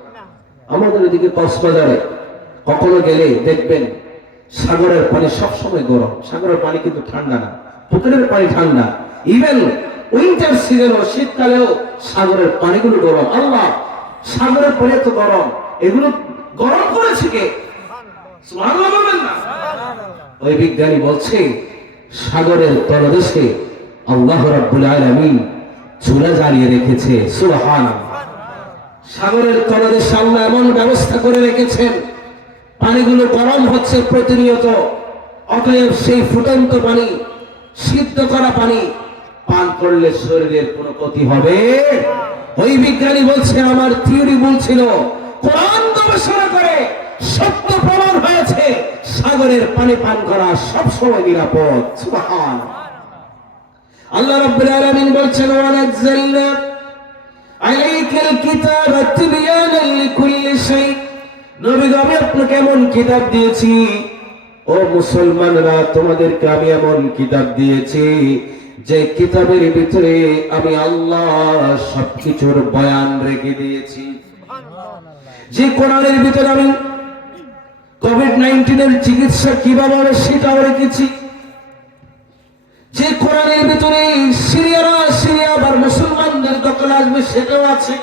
আমাদের এদিকে কক্সবাজারে কখনো গেলে দেখবেন সাগরের পানি সবসময় গরম। সাগরের পানি কিন্তু ঠান্ডা না, পুকুরের পানি ঠান্ডা। ইভেন উইন্টার সিজনও, শীতকালেও সাগরের পানিগুলো গরম। আল্লাহ সাগরের পানি তো গরম, এগুলো গরম করেছে কে? সুবহানাল্লাহ বলবেন না? ওই বিজ্ঞানী বলছে সাগরের তলদেশে আল্লাহ রাব্বুল আলামিন চুলা জ্বালিয়ে রেখেছে। সুবহানাল্লাহ। সাগরের তলদেশে আল্লাহ এমন ব্যবস্থা করে রেখেছেন, পানিগুলো গরম হচ্ছে প্রতিনিয়ত। অতএব সেই ফুটন্ত পানি, সিদ্ধ করা পানি পান করলে শরীরের কোনো ক্ষতি হবে? ওই বিজ্ঞানী বলছে আমার থিওরি বলছিল, কোরআন গবেষণা করে সত্য প্রমাণ হয়েছে সাগরের পানি পান করা সবসময় নিরাপদ। সুবহানাল্লাহ। আল্লাহ রাব্বুল আলামিন বলছেন ওয়া নাযালনা আলাইকাল কিতাবা তিবয়ানান লিকুল্লি শাই। নবী গো, আমি আপনাকে এমন কিতাব দিয়েছি, ও মুসলমানরা তোমাদেরকে আমি এমন কিতাব দিয়েছি যে কিতাবের ভিতরে আমি আল্লাহ সবকিছুর বয়ান রেখে দিয়েছি। যে কোরআনের ভিতরে আমি কোভিড-19 এর চিকিৎসা কিভাবে হবে সেটাও রেখেছি। যে কোরআনের ভিতরে সিরিয়া আবার মুসলমানদের দখলে আসবে সেটাও আছে।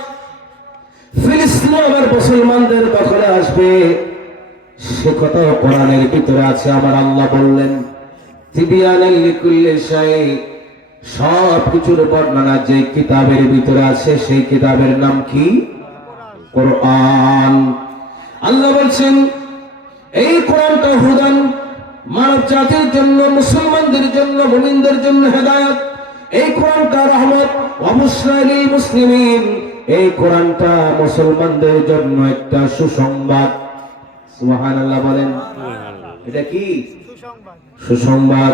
ফিলিস্তিন আবার মুসলমানদের দখলে আসবে সে কথাও কোরআনের ভিতরে আছে। আমার আল্লাহ বললেন তিবিয়ানাল লিকুল্লি শাই, সব কিছুর বর্ণনা যে কিতাবের ভিতরে আছে সেই কিতাবের নাম কি? কোরআন। আল্লাহ বলছেন এই কোরআনটা হুদান, মানব জাতির জন্য, মুসলমানদের জন্য, মুমিনদের জন্য হেদায়েত। এই কোরআনটা রহমত ওয়া বুশরা লিল মুসলিমিন। এই কোরআনটা মুসলমানদের জন্য একটা সুসংবাদ। সুবহানাল্লাহ বলেন। এটা কি সুসংবাদ?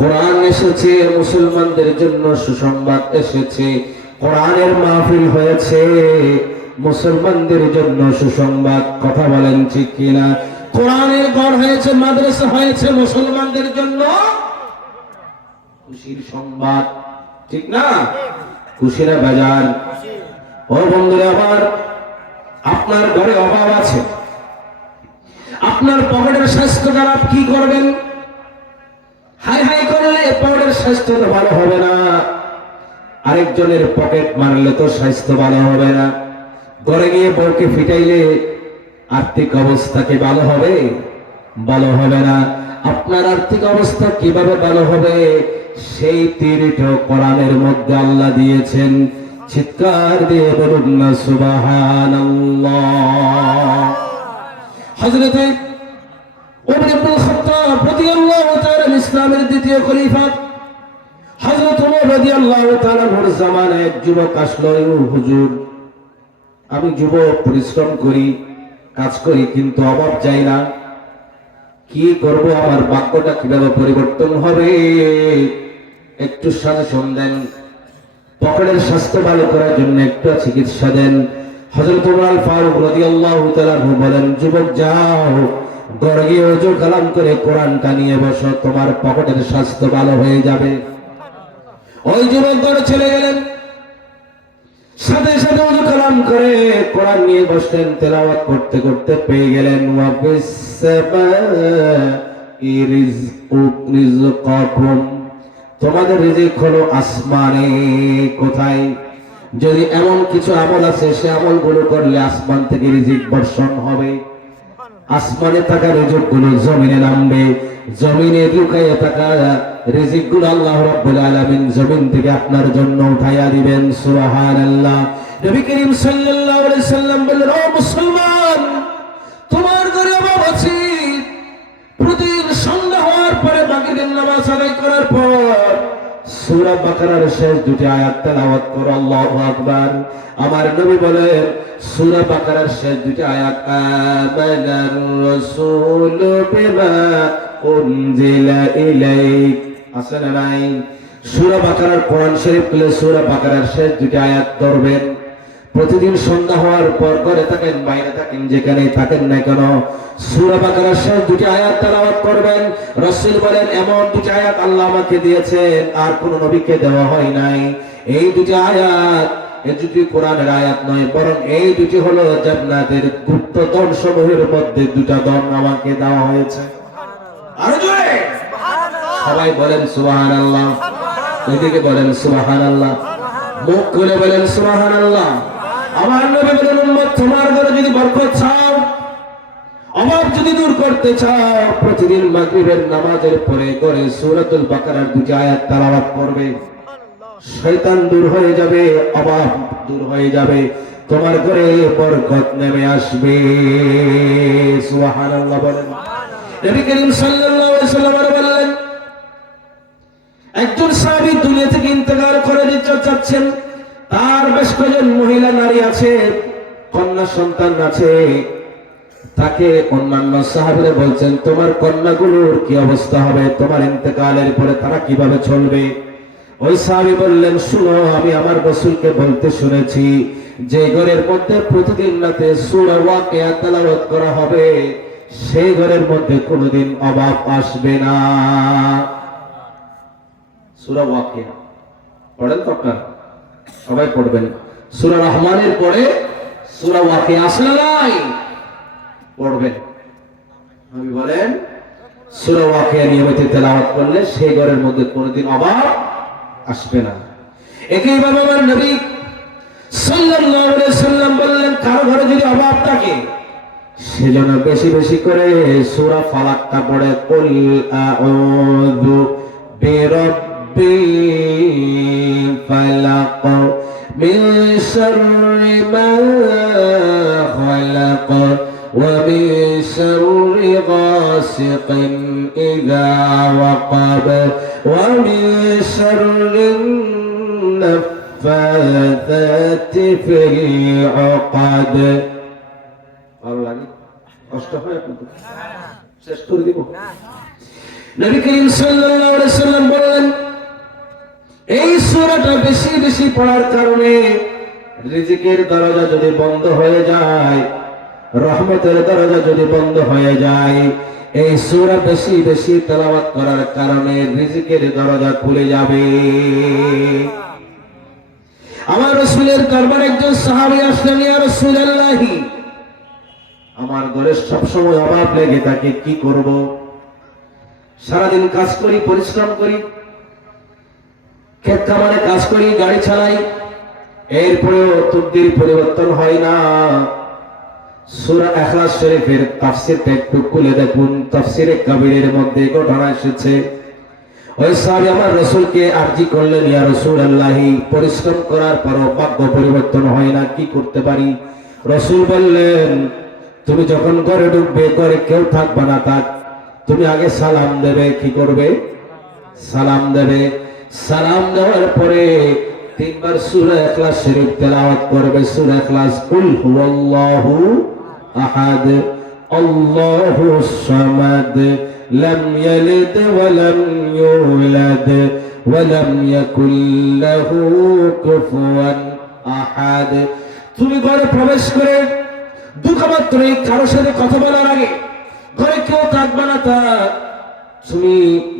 কোরআন এসেছে মুসলমানদের জন্য, সুসংবাদ এসেছে। কোরআনের মাহফিল হয়েছে মুসলমানদের জন্য সুসংবাদ। কথা বলেন ঠিক কিনা? কোরআনের ঘর হয়েছে, মাদ্রাসা হয়েছে মুসলমানদের জন্য খুশির সংবাদ। ঠিক না? খুশিরা বাজার। ও বন্ধুরা আমার, আপনার ঘরে অভাব আছে, আপনার পকেটের স্বাস্থ্য খারাপ, কি করবেন? হাই হাই করলে পকেটের স্বাস্থ্য তো ভালো হবে না, আরেকজনের পকেট মারলে তো স্বাস্থ্য ভালো হবে না। ঘরে গিয়ে বউকে ফিটাইলে আর্থিক অবস্থা কি ভালো হবে? ভালো হবে না। আপনার আর্থিক অবস্থা কিভাবে ভালো হবে সেই তীরটা কোরআনের মধ্যে আল্লাহ দিয়েছেন। চিৎকার দিয়ে বলুন না সুবহানাল্লাহ। হযরত ওমর ইবনে খাত্তাব রাদিয়াল্লাহু তাআলা ইসলামের দ্বিতীয় খলিফা, হযরত ওমর রাদিয়াল্লাহু তাআলা ওর জামানায় এক যুবক আসলো, হুজুর আমি যুবক, পরিশ্রম করি, কাজ করি, কিন্তু অভাব চাই না, কি করব? আমার বাক্যটা কিভাবে পরিবর্তন হবে? একটু সাজেশন দেন। পকেটের স্বাস্থ্য ভালো করার জন্য একটু চিকিৎসা দেন। হযরত ওমর আল ফারুক রাদিয়াল্লাহু তাআলা বলেন, যুবক যাও, ঘরে গিয়ে ওযু কালাম করে কোরআনটা নিয়ে বসো, তোমার পকেটের স্বাস্থ্য ভালো হয়ে যাবে। ওই যুবক ঘরে চলে গেলেন, সাথে সাথে ওযু কালাম করে কোরআন নিয়ে বসলেন, তেলাওয়াত করতে করতে পেয়ে গেলেন ওয়া বিস-সামাই রিজকুকুম, তোমাদের রিজিক হলো আসমানে। কোথায়? যদি এমন কিছু আমল আছে সে আমলগুলো করলে আসমান থেকে রিজিক বর্ষণ হবে। আসমানে থাকা রিজিকগুলো জমিনে নামবে, জমিনে লুকায়ে থাকা রিজিকগুলো আল্লাহ রাব্বুল আলামিন জমিন থেকে আপনার জন্য উঠাইয়া দিবেন। সুবহানাল্লাহ। নবী করিম সাল্লাল্লাহু আলাইহি সাল্লাম বললেন, ও মুসলমান, তোমার ঘরে অভাব আছে, প্রতিদিন সন্ধ্যা হওয়ার পরে মাগরিবের নামাজ আদায় করার পর সূরা বাকারার শেষ দুটি আয়াত তেলাওয়াত করো। আল্লাহু আকবার। আমার নবী বলেন সূরা বাকারার শেষ দুটি আয়াত, আমানার রাসূলু বিমা উনজিলা ইলাইক, আছে না নাই? সূরা বাকারার কোরআন শরীফ খুলে সূরা বাকারার শেষ দুটি আয়াত ধরবেন। প্রতিদিন সন্ধ্যা হওয়ার পর ঘরে থাকেন বাইরে থাকেন যেখানেই থাকেন না কেন, সূরা বাকারার শেষ দুটি আয়াত তেলাওয়াত করবেন। রাসূল বলেন এমন দুটি আয়াত আল্লাহ আমাকে দিয়েছেন, আর কোন নবীকে দেওয়া হয় নাই। এই দুটি আয়াত, এই দুটি কোরআনের আয়াত নয়, বরং এই দুটি হলো জান্নাতের গুপ্ত ধন সমূহের মধ্যে দুটা ধন আমাকে দেওয়া হয়েছে। আরো জোরে সবাই বলেন সুবহানাল্লাহ। এদিকে বলেন সুবহানাল্লাহ, মুখ খুলে বলেন সুবহানাল্লাহ। আমার নবী বলেন উম্মত, তোমার ঘরে যদি বরকত চাও, অভাব যদি দূর করতে চাও, প্রতিদিন মাগরিবের নামাজের পরে ঘরে সূরাতুল বাকারার দুটি আয়াত তেলাওয়াত করবে। শয়তান দূর হয়ে যাবে, অভাব দূর হয়ে যাবে, তোমার ঘরে বরকত নেমে আসবে। সুবহানাল্লাহ বলেন। নবী করিম সাল্লাল্লাহু আলাইহি ওয়াসাল্লাম বললেন একজন সাহাবী দুনিয়া থেকে ইন্তেকাল করে যেতে চাচ্ছেন, তার বেশ কয়েকজন মহিলা নারী আছে, কন্যা সন্তান আছে। তাকে অন্যান্য সাহাবীরা বলছেন তোমার কন্যাগুলোর কি অবস্থা হবে, তোমার ইন্তেকালের পরে তারা কিভাবে চলবে? ওই সাহাবী বললেন শুনো, আমি আমার রাসূলকে বলতে শুনেছি যে ঘরের মধ্যে প্রতিদিন রাতে সূরা ওয়াকিয়া তেলাওয়াত করা হবে, সেই ঘরের মধ্যে কোনোদিন অভাব আসবে না। সূরা ওয়াকিয়া পড়েন তো আপনারা, সবাই পড়বেন। সূরা রহমানের পরে সূরা ওয়াকিয়া আসলে নাই, পড়বেন। নবী বলেন সূরা ওয়াকিয়া নিয়মিত তেলাওয়াত করলে সেই ঘরের মধ্যে কোনোদিন অভাব আসবে না। একইভাবে আমার নবী সাল্লাল্লাহু আলাইহি ওয়াসাল্লাম বললেন কারো ঘরে যদি অভাব থাকে সেজন্য বেশি বেশি করে সূরা ফালাকটা পড়ে, কুল আউযু বিরাব্বিল ফালাক মিন শাররি মা খালাক ওয়া মিন শাররি গাসিকিন ইযা ওয়াকাব ওয়া মিন শাররিন নাফাযাতি ফিল উকাদ। ভালো লাগে? কষ্ট হয় আপনাদের? শেষ করে দিব। নবী করিম সাল্লাল্লাহু আলাইহি ওয়াসাল্লাম বললেন এই সূরাটা বেশি বেশি পড়ার কারণে রিজিকের দরজা যদি বন্ধ হয়ে যায়, রহমতের দরজা যদি বন্ধ হয়ে যায়, এই সূরা বেশি বেশি তেলাওয়াত করার কারণে রিজিকের দরজা খুলে যাবে। আমার রাসূলের দরবারে একজন সাহাবী আসলেন, ইয়া রাসূলুল্লাহ, আমার ঘরে সবসময় অভাব লেগে থাকে, কি করব? সারাদিন কাজ করি, পরিশ্রম করি, ক্ষেত খামারে কাজ করি, গাড়ি চালাই, এরপরেও তকদীর পরিবর্তন হয় না। সূরা ইখলাস শরীফের তাফসীরটা একটু খুলে দেখুন, তাফসীরে কাবীরের মধ্যে ঘটনা এসেছে। ওই সাহাবী আমার রাসূলকে আরজি করলেন, ইয়া রাসূলুল্লাহ, পরিশ্রম করার পরও ভাগ্য পরিবর্তন হয় না, কি করতে পারি? রাসূল বললেন তুমি যখন ঘরে ঢুকবে, ঘরে কেউ থাকবে না, থাক তুমি আগে সালাম দেবে। কি করবে? সালাম দেবে। সালাম দেওয়ার পরে তিনবার সূরা ইখলাস শরীফ তেলাওয়াত করবে। সূরা ইখলাস, কুল হুয়াল্লাহু আহাদ আল্লাহুস সামাদ লাম ইয়ালিদ ওয়া লাম ইউলাদ ওয়া লাম ইয়াকুল লাহু কুফুয়ান আহাদ। তুমি ঘরে প্রবেশ করে দুঃখমাত্র কারোর সাথে কথা বলার আগে, ঘরে কেউ থাকবে না, তা তুমি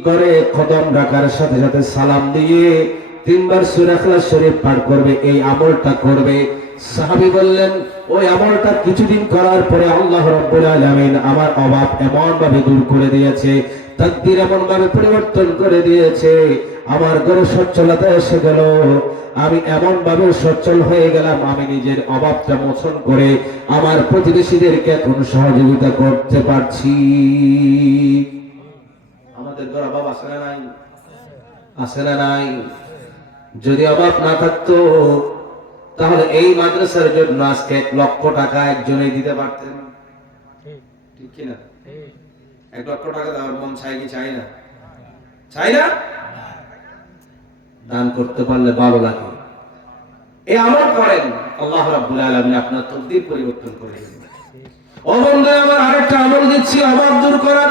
ঘরে কদম রাখার সাথে সাথে সালাম দিয়ে তিনবার সূরা ইখলাস শরীফ পাঠ করবে, এই আমলটা করবে। সাহাবী বললেন ওই আমলটা কিছুদিন করার পরে আল্লাহ রাব্বুল আলামিন আমার অভাব এমন ভাবে দূর করে দিয়েছে, তাকদীর এমন ভাবে পরিবর্তন করে দিয়েছে, আমার ঘরে সচ্ছলতা এসে গেল, আমি এমন ভাবে সচ্ছল হয়ে গেলাম, আমি নিজের অভাবটা মোচন করে আমার প্রতিবেশীদেরকে এখন সহযোগিতা করতে পারছি। আমাদের ঘরে অভাব আছে না নাই? আছে না নাই? যদি অভাব না থাকতো তাহলে এই মাদ্রাসার জন্য আজকে 1 লক্ষ টাকা একজনে দিতে পারতেন, ঠিক কি না? 1 লক্ষ টাকা দেওয়ার মন চাই কি চাই না? চাই না? দান করতে পারলে ভালো লাগে। এই আমল করেন, আল্লাহ রাব্বুল আলামিন আপনার তকদীর পরিবর্তন করে দেবেন। ও বন্ধু আমার, আরেকটা আমল দিচ্ছি অভাব দূর করার।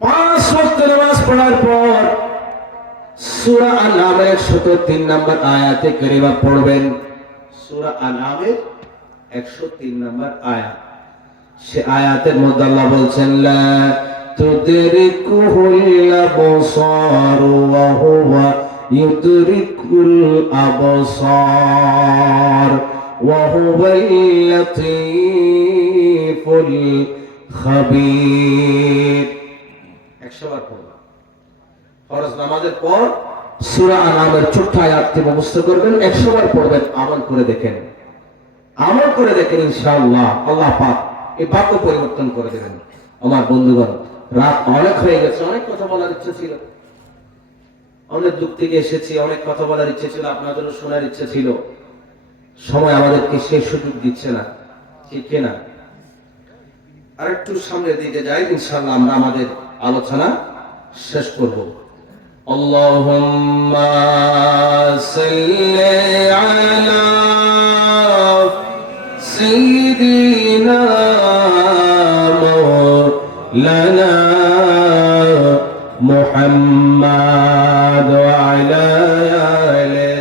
5 ওয়াক্ত নামাজ পড়ার পর সূরা আন-নামের 103 নম্বর আয়াতে কারিমা পড়বেন। সূরা আন-নামের 103 নম্বর আয়াত, সে আয়াতের মধ্যে আল্লাহ বলছেন, লা তুদরিকুহুল আবসার ওয়া হুয়া ইউদরিকুল আবসার ওয়া হুয়াল লাতীফুল খাবীর। 100 বার পড়বা। ফরজ নামাজের পর সূরা আন-নামের ছোট্ট আয়াতটি মুখস্থ করবেন, 100 বার পড়বেন, আমল করে দেখেন। আমল করে দেখেন, ইনশাআল্লাহ আল্লাহ পাক এই বাক্য পরিবর্তন করে দেবেন। আমার বন্ধুগণ, রাত অনেক হয়ে গেছে, অনেক কথা বলার ইচ্ছা ছিল, অনেক দূর থেকে এসেছি, অনেক কথা বলার ইচ্ছে ছিল, আপনাদের শোনার ইচ্ছে ছিল। সময় আমাদেরকে সেই সুযোগ দিচ্ছে না, ঠিক কিনা? আর একটু সামনের দিকে যাই, ইনশাআল্লাহ আমরা আমাদের আলোচনা শেষ করব। আল্লাহুম্মা সাল্লি আলা সাইয়্যিদিনা মাওলানা মুহাম্মাদ ওয়া আলা আলি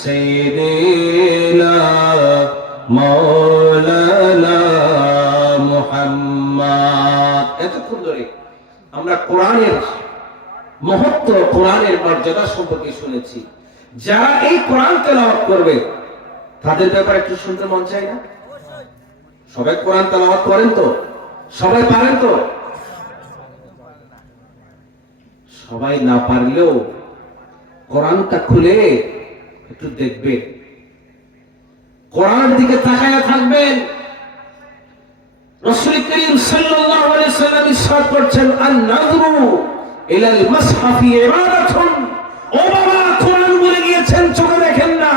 সাইয়্যিদিনা মাওলানা মুহাম্মাদ। এতক্ষণ ধরে আমরা কোরআনের মহত্ব, কোরআনের মর্যাদা সম্পর্কে শুনেছি। যারা এই কোরআন তেলাওয়াত করবে তাদের ব্যাপারে একটু শুনতে মন চাই না? সবাই কোরআন তেলাওয়াত করেন তো? সবাই পারেন তো? সবাই না পারলেও কোরআনটা খুলে একটু দেখবেন, কোরআনের দিকে তাকায়া থাকবেন। রাসূল করিম সাল্লাল্লাহু আলাইহি সাল্লাম ইরশাদ করছেন, আন-নাযরু ইলাল মাসহাফি ইবাদাতুন। ও বাবা, কোরআন বলে গিয়েছেন চোখে দেখেন না,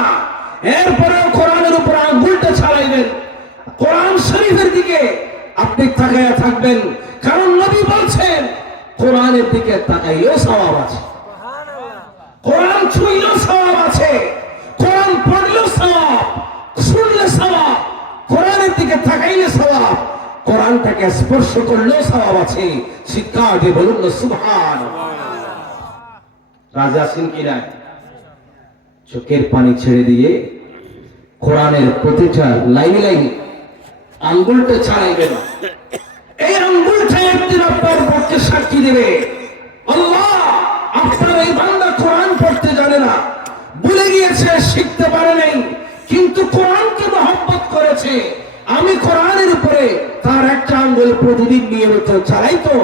এরপরেও কোরআনের উপর আঙ্গুলটা ছাড়াইবেন, কোরআন শরীফের দিকে আপনি তাকায়া থাকবেন। কারণ নবী বলছেন কোরআনের দিকে তাকাইলেও সওয়াব আছে, কোরআন ছুঁইলেও সওয়াব আছে, কোরআন পড়লেও সওয়াব, শুনলে সওয়াব, কোরআনের দিকে তাকাইলে সওয়াব, কোরআনটাকে স্পর্শ করলেও সওয়াব আছে। শিক্ষা দিয়ে বলুন না সুবহানাল্লাহ। রাজা সিং কি নাই, চোখের পানি ছেড়ে দিয়ে কোরআনের প্রতিটা লাইনে লাইনে আঙ্গুলটা ছাড়াইবে না। এই আঙ্গুলটা একদিন আপনার পক্ষে সাক্ষী দেবে, আল্লাহ আপনার এই বান্দা কোরআন পড়তে জানে না, ভুলে গিয়েছে, শিখতে পারে নাই, কিন্তু কোরআনকে মহব্বত করেছে। আমি কোরআনের উপরে তার একটা আঙ্গুল প্রতিদিন নিয়মিত চালাই, তো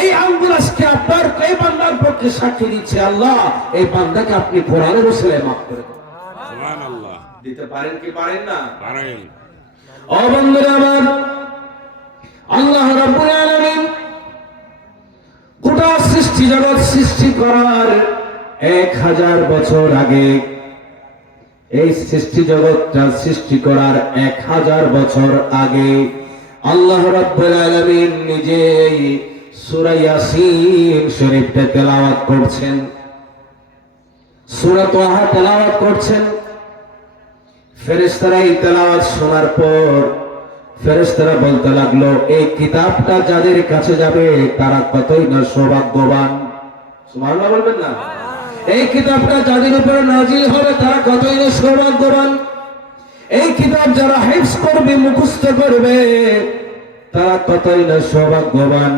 এই আঙ্গুল আজকে আপনার এই বান্দার পক্ষে সাক্ষী দিচ্ছে, আল্লাহ এই বান্দাকে আপনি কোরআনের ওসিলায় মাফ করে দেন। সুবহানাল্লাহ। দিতে পারেন কি পারেন না? পারেন। ও বন্ধুরা আমার, আল্লাহ রাব্বুল আলামিন গোটা সৃষ্টি জগৎ সৃষ্টি করার 1000 বছর আগে, এই সৃষ্টি জগৎটা সৃষ্টি করার 1000 বছর আগে আল্লাহ রাব্বুল আলামিন নিজেই সূরা ইয়াসিন শরীফটা তেলাওয়াত করছেন, সূরা তাহা তেলাওয়াত করছেন। ফেরেশতারা এই তেলাওয়াত শোনার পর ফেরেশতারা বলতে লাগলো, এই কিতাবটা যাদের কাছে যাবে তারা কতই না সৌভাগ্যবান। সুবহানাল্লাহ বলবেন না? এই কিতাবটা যাদের উপরে নাজিল হবে তারা কতই না সৌভাগ্যবান। এই কিতাব যারা হিফজ করবে, মুখস্থ করবে, তারা কতই না সৌভাগ্যবান।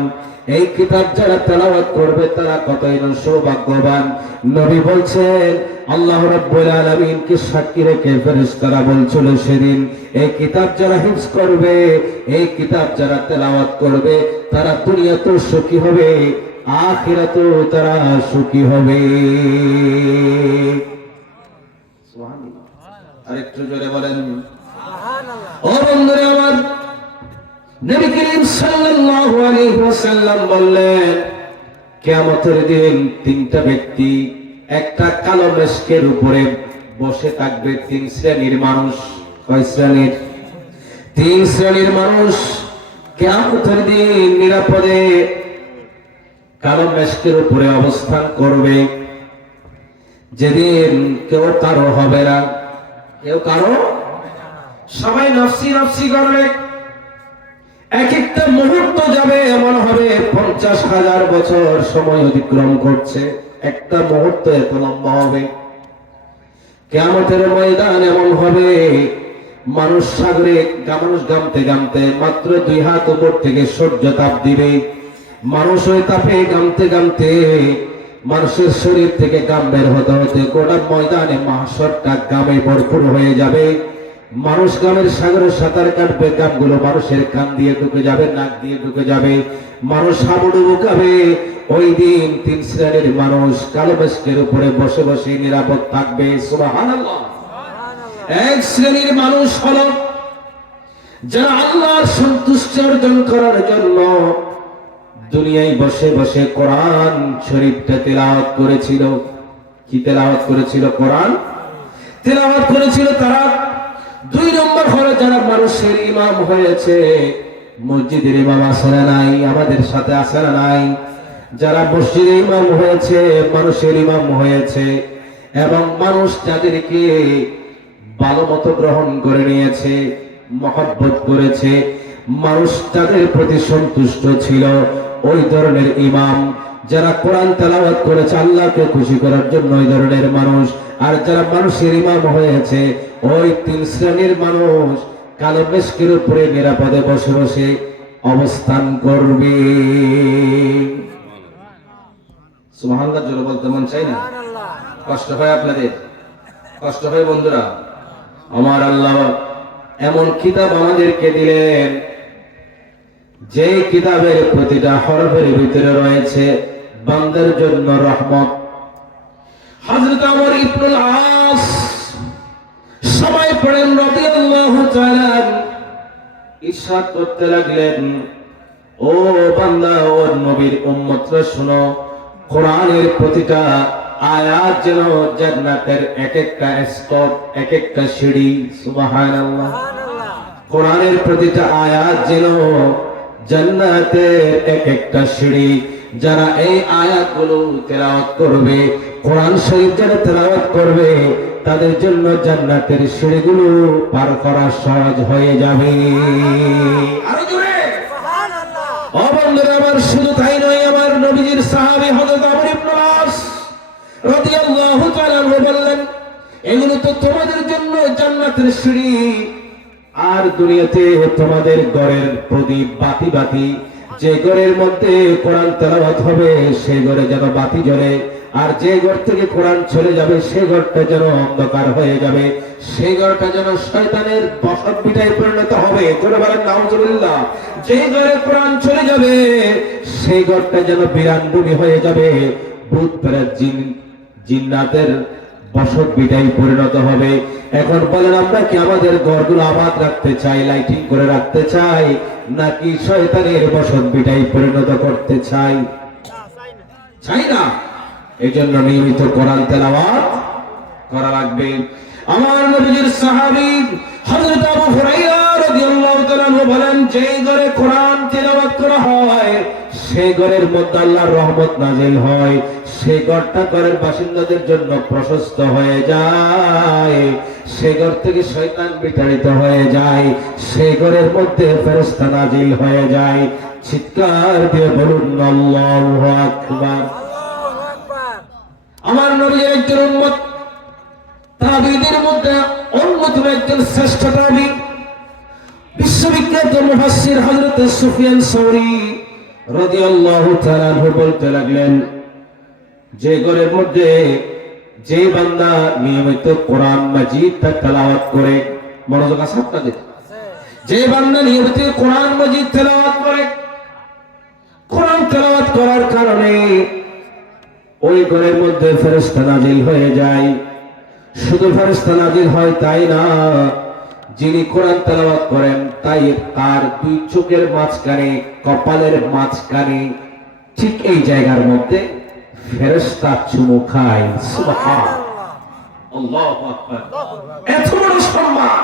এই কিতাব যারা তেলাওয়াত করবে তারা কতই না সৌভাগ্যবান। নবী বলছেন, আল্লাহ রাব্বুল আলামিন কে সাক্ষী রেখে ফেরেশতারা বলছিল সেদিন, এই কিতাব যারা হিফজ করবে, এই কিতাব যারা তেলাওয়াত করবে তারা দুনিয়াতেও সুখী হবে, আখিরাতেও তারা সুখী হবে। সুবহানাল্লাহ। আরেকটু জোরে বলেন সুবহানাল্লাহ। ও বন্ধুরা আমার, নবী করিম সাল্লাল্লাহু আলাইহি ওয়াসাল্লাম বললেন, কিয়ামতের দিন 3টা ব্যক্তি একটা কালো মেশকের উপরে বসে থাকবে। 3 শ্রেণীর মানুষ। কয় শ্রেণীর? 3 শ্রেণীর মানুষ কিয়ামতের দিন নিরাপদে কালো মেশকের উপরে অবস্থান করবে। যেদিন কেউ কারো হবে না, কেউ কারো, সবাই নফসি নফসি করবে। এক একটা মুহূর্ত যাবে এমন হবে 50,000 বছর সময় অতিক্রম করছে, একটা মুহূর্ত এত লম্বা হবে। কিয়ামতের ময়দান এমন হবে, মানুষ সাগরে মানুষ গামতে গামতে মাত্র 2 হাত উপর থেকে সূর্য তাপ দিবে। মানুষ ওই তাপে গামতে গামতে মানুষের শরীর থেকে গাম বের হতে হতে গোটা ময়দানে মাহশরটা গামে ভরপুর হয়ে যাবে। মানুষ গামের সাগরে সাঁতার কাটবে, গামগুলো মানুষের কান দিয়ে ঢুকে যাবে, নাক দিয়ে ঢুকে যাবে, মানুষ হাবুডুবু খাবে। ওই দিন 3 শ্রেণীর মানুষ কালো মেঘের উপরে বসে বসে নিরাপদ থাকবে। সুবহানাল্লাহ। এক শ্রেণীর মানুষ হলো যারা আল্লাহর সন্তুষ্টি অর্জন করার জন্য দুনিয়ায় বসে বসে কোরআন শরীফটা তেলাওয়াত করেছিল। কি তেলাওয়াত করেছিল? কোরআন তেলাওয়াত করেছিল তারা। 2 নম্বর হলো যারা মানুষের ইমাম হয়েছে, মসজিদের ইমাম আছে না নাই? আমাদের সাথে আছে না নাই? যারা মসজিদের ইমাম হয়েছে, মানুষের ইমাম হয়েছে, এবং মানুষ যাদেরকে ভালো মতো গ্রহণ করে নিয়েছে, মহব্বত করেছে, মানুষ তাদের প্রতি সন্তুষ্ট ছিল, ওই ধরনের ইমাম। যারা কোরআন তেলাওয়াত করেছে আল্লাহকে খুশি করার জন্য, ওই ধরনের মানুষ। আর যারা মানুষের ইমাম হয়েছে, ওই 3 শ্রেণীর মানুষ কালো মেঘের উপরে নিরাপদে বসে বসে অবস্থান করবে। সুবহানাল্লাহ। জোরে বলতে মন চাই না? কষ্ট হয় আপনাদের? কষ্ট হয় বন্ধুরা? আমার আল্লাহ এমন কিতাব আমাদেরকে দিলেন, যে কিতাবের প্রতিটা হরফের ভিতরে রয়েছে বান্দার জন্য রহমত। হযরত ওমর ইবনুল আস সবাই পড়েন রাদিয়াল্লাহু তাআলা ইরশাদ করতে লাগলেন, ও বান্দা, ও নবীর উম্মতরা শোনো, কোরআনের প্রতিটা আয়াত যেন জান্নাতের এক একটা স্তর, এক একটা সিঁড়ি। সুবহানাল্লাহ। কোরআনের প্রতিটা আয়াত যেন জান্নাতের এক একটা সিঁড়ি। যারা এই আয়াতগুলো তেলাওয়াত করবে, কোরআন শরীফ যারা তেলাওয়াত করবে, তাদের জন্য জান্নাতের সিঁড়িগুলো পার করা সহজ হয়ে যাবে। আরো জোরে সুবহানাল্লাহ। ও বন্ধুরা আমার, শুধু তাই নয়, আমার নবীজির সাহাবী হযরত ওমর ইবনুল আস রাদিয়াল্লাহু তাআলা বললেন, এগুলো তো তোমাদের জন্য জান্নাতের সিঁড়ি। আর দুনিয়াতে তোমাদের ঘরের প্রদীপ, বাতি বাতি, যে ঘরের মধ্যে কোরআন তেলাওয়াত হবে সেই ঘরে যেন বাতি জ্বলে, আর যে ঘর থেকে কোরআন চলে যাবে সেই ঘরটা যেন অন্ধকার হয়ে যাবে, সেই ঘরটা যেন শয়তানের বসতভিটায় পরিণত হবে। তোরা বলেন নাউজুবিল্লাহ। যে ঘরে কোরআন চলে যাবে সেই ঘরটা যেন বিরানভূমি হয়ে যাবে, ভূত প্রেত জিন্নাতের বসতভিটায় পরিণত হবে। এখন বলেন, আমরা কি আমাদের ঘরগুলো আবাদ রাখতে চাই, লাইটিং করে রাখতে চাই, নাকি শয়তানের বসতভিটায় পরিণত করতে চাই? চাই না। এই জন্য নিয়মিত কোরআন তেলাওয়াত করা লাগবে। আমার নবীজির সাহাবী হযরত আবু হুরায়রা রাদিয়াল্লাহু তাআলা বলেন, যে ঘরে কোরআন তেলাওয়াত করা হয় সেই ঘরের মধ্যে আল্লাহর রহমত নাযিল হয়, সেই ঘরটা ঘরের বাসিন্দাদের জন্য প্রশস্ত হয়ে যায়, সেই ঘর থেকে শয়তান বিতাড়িত হয়ে যায়, সেই ঘরের মধ্যে ফেরেশতা নাযিল হয়ে যায়। চিৎকার দিয়ে বলুন আল্লাহু আকবার। আমার নবীর একজন উম্মত, তাবিঈদের মধ্যে অন্যতম একজন শ্রেষ্ঠ তাবিঈ, বিশ্ববিখ্যাত মুফাসসির হযরত সুফিয়ান সাওরী রাদিয়াল্লাহু তাআলা বলতে লাগলেন, যে ঘরের মধ্যে যে বান্দা নিয়মিত কোরআন মাজিদ তেলাওয়াত করে, মনোযোগ আছে আপনাদের? যে বান্দা নিয়মিত কোরআন মাজিদ তেলাওয়াত করে, কোরআন তেলাওয়াত করার কারণে ওই ঘরের মধ্যে ফেরেশতা নাযিল হয়ে যায়। শুধু ফেরেশতা নাযিল হয় তাই না, যিনি কোরআন তেলাওয়াত করেন তাই তার 2 চোখের মাঝখানে, কপালের মাঝখানে, ঠিক এই জায়গার মধ্যে ফেরেশতা চুমু খায়। সুবহানাল্লাহ। আল্লাহু আকবার। এত বড় সম্মান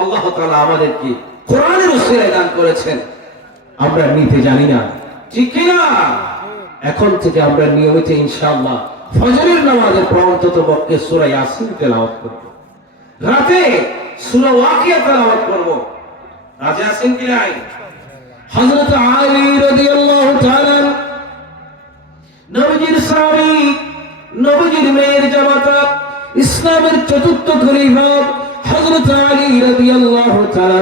আল্লাহ তাআলা আমাদেরকে কোরআনের ওসিলায় দান করেছেন, আমরা নিতে জানি না, ঠিক কি না? এখন থেকে আমরা নিয়মিত ইনশাআল্লাহ ফজরের নামাজের পর অন্তত পক্ষে সূরা ইয়াসিন তেলাওয়াত করব, রাতে সূরা ওয়াকিয়া তেলাওয়াত করব। রাতে আছেন কি নাই? হযরত আলী রাদিয়াল্লাহু তাআলা নবীজির সাহাবী, নবীজির মেয়ের জামাতা, ইসলামের চতুর্থ খলিফা হযরত আলী রাদিয়াল্লাহু তাআলা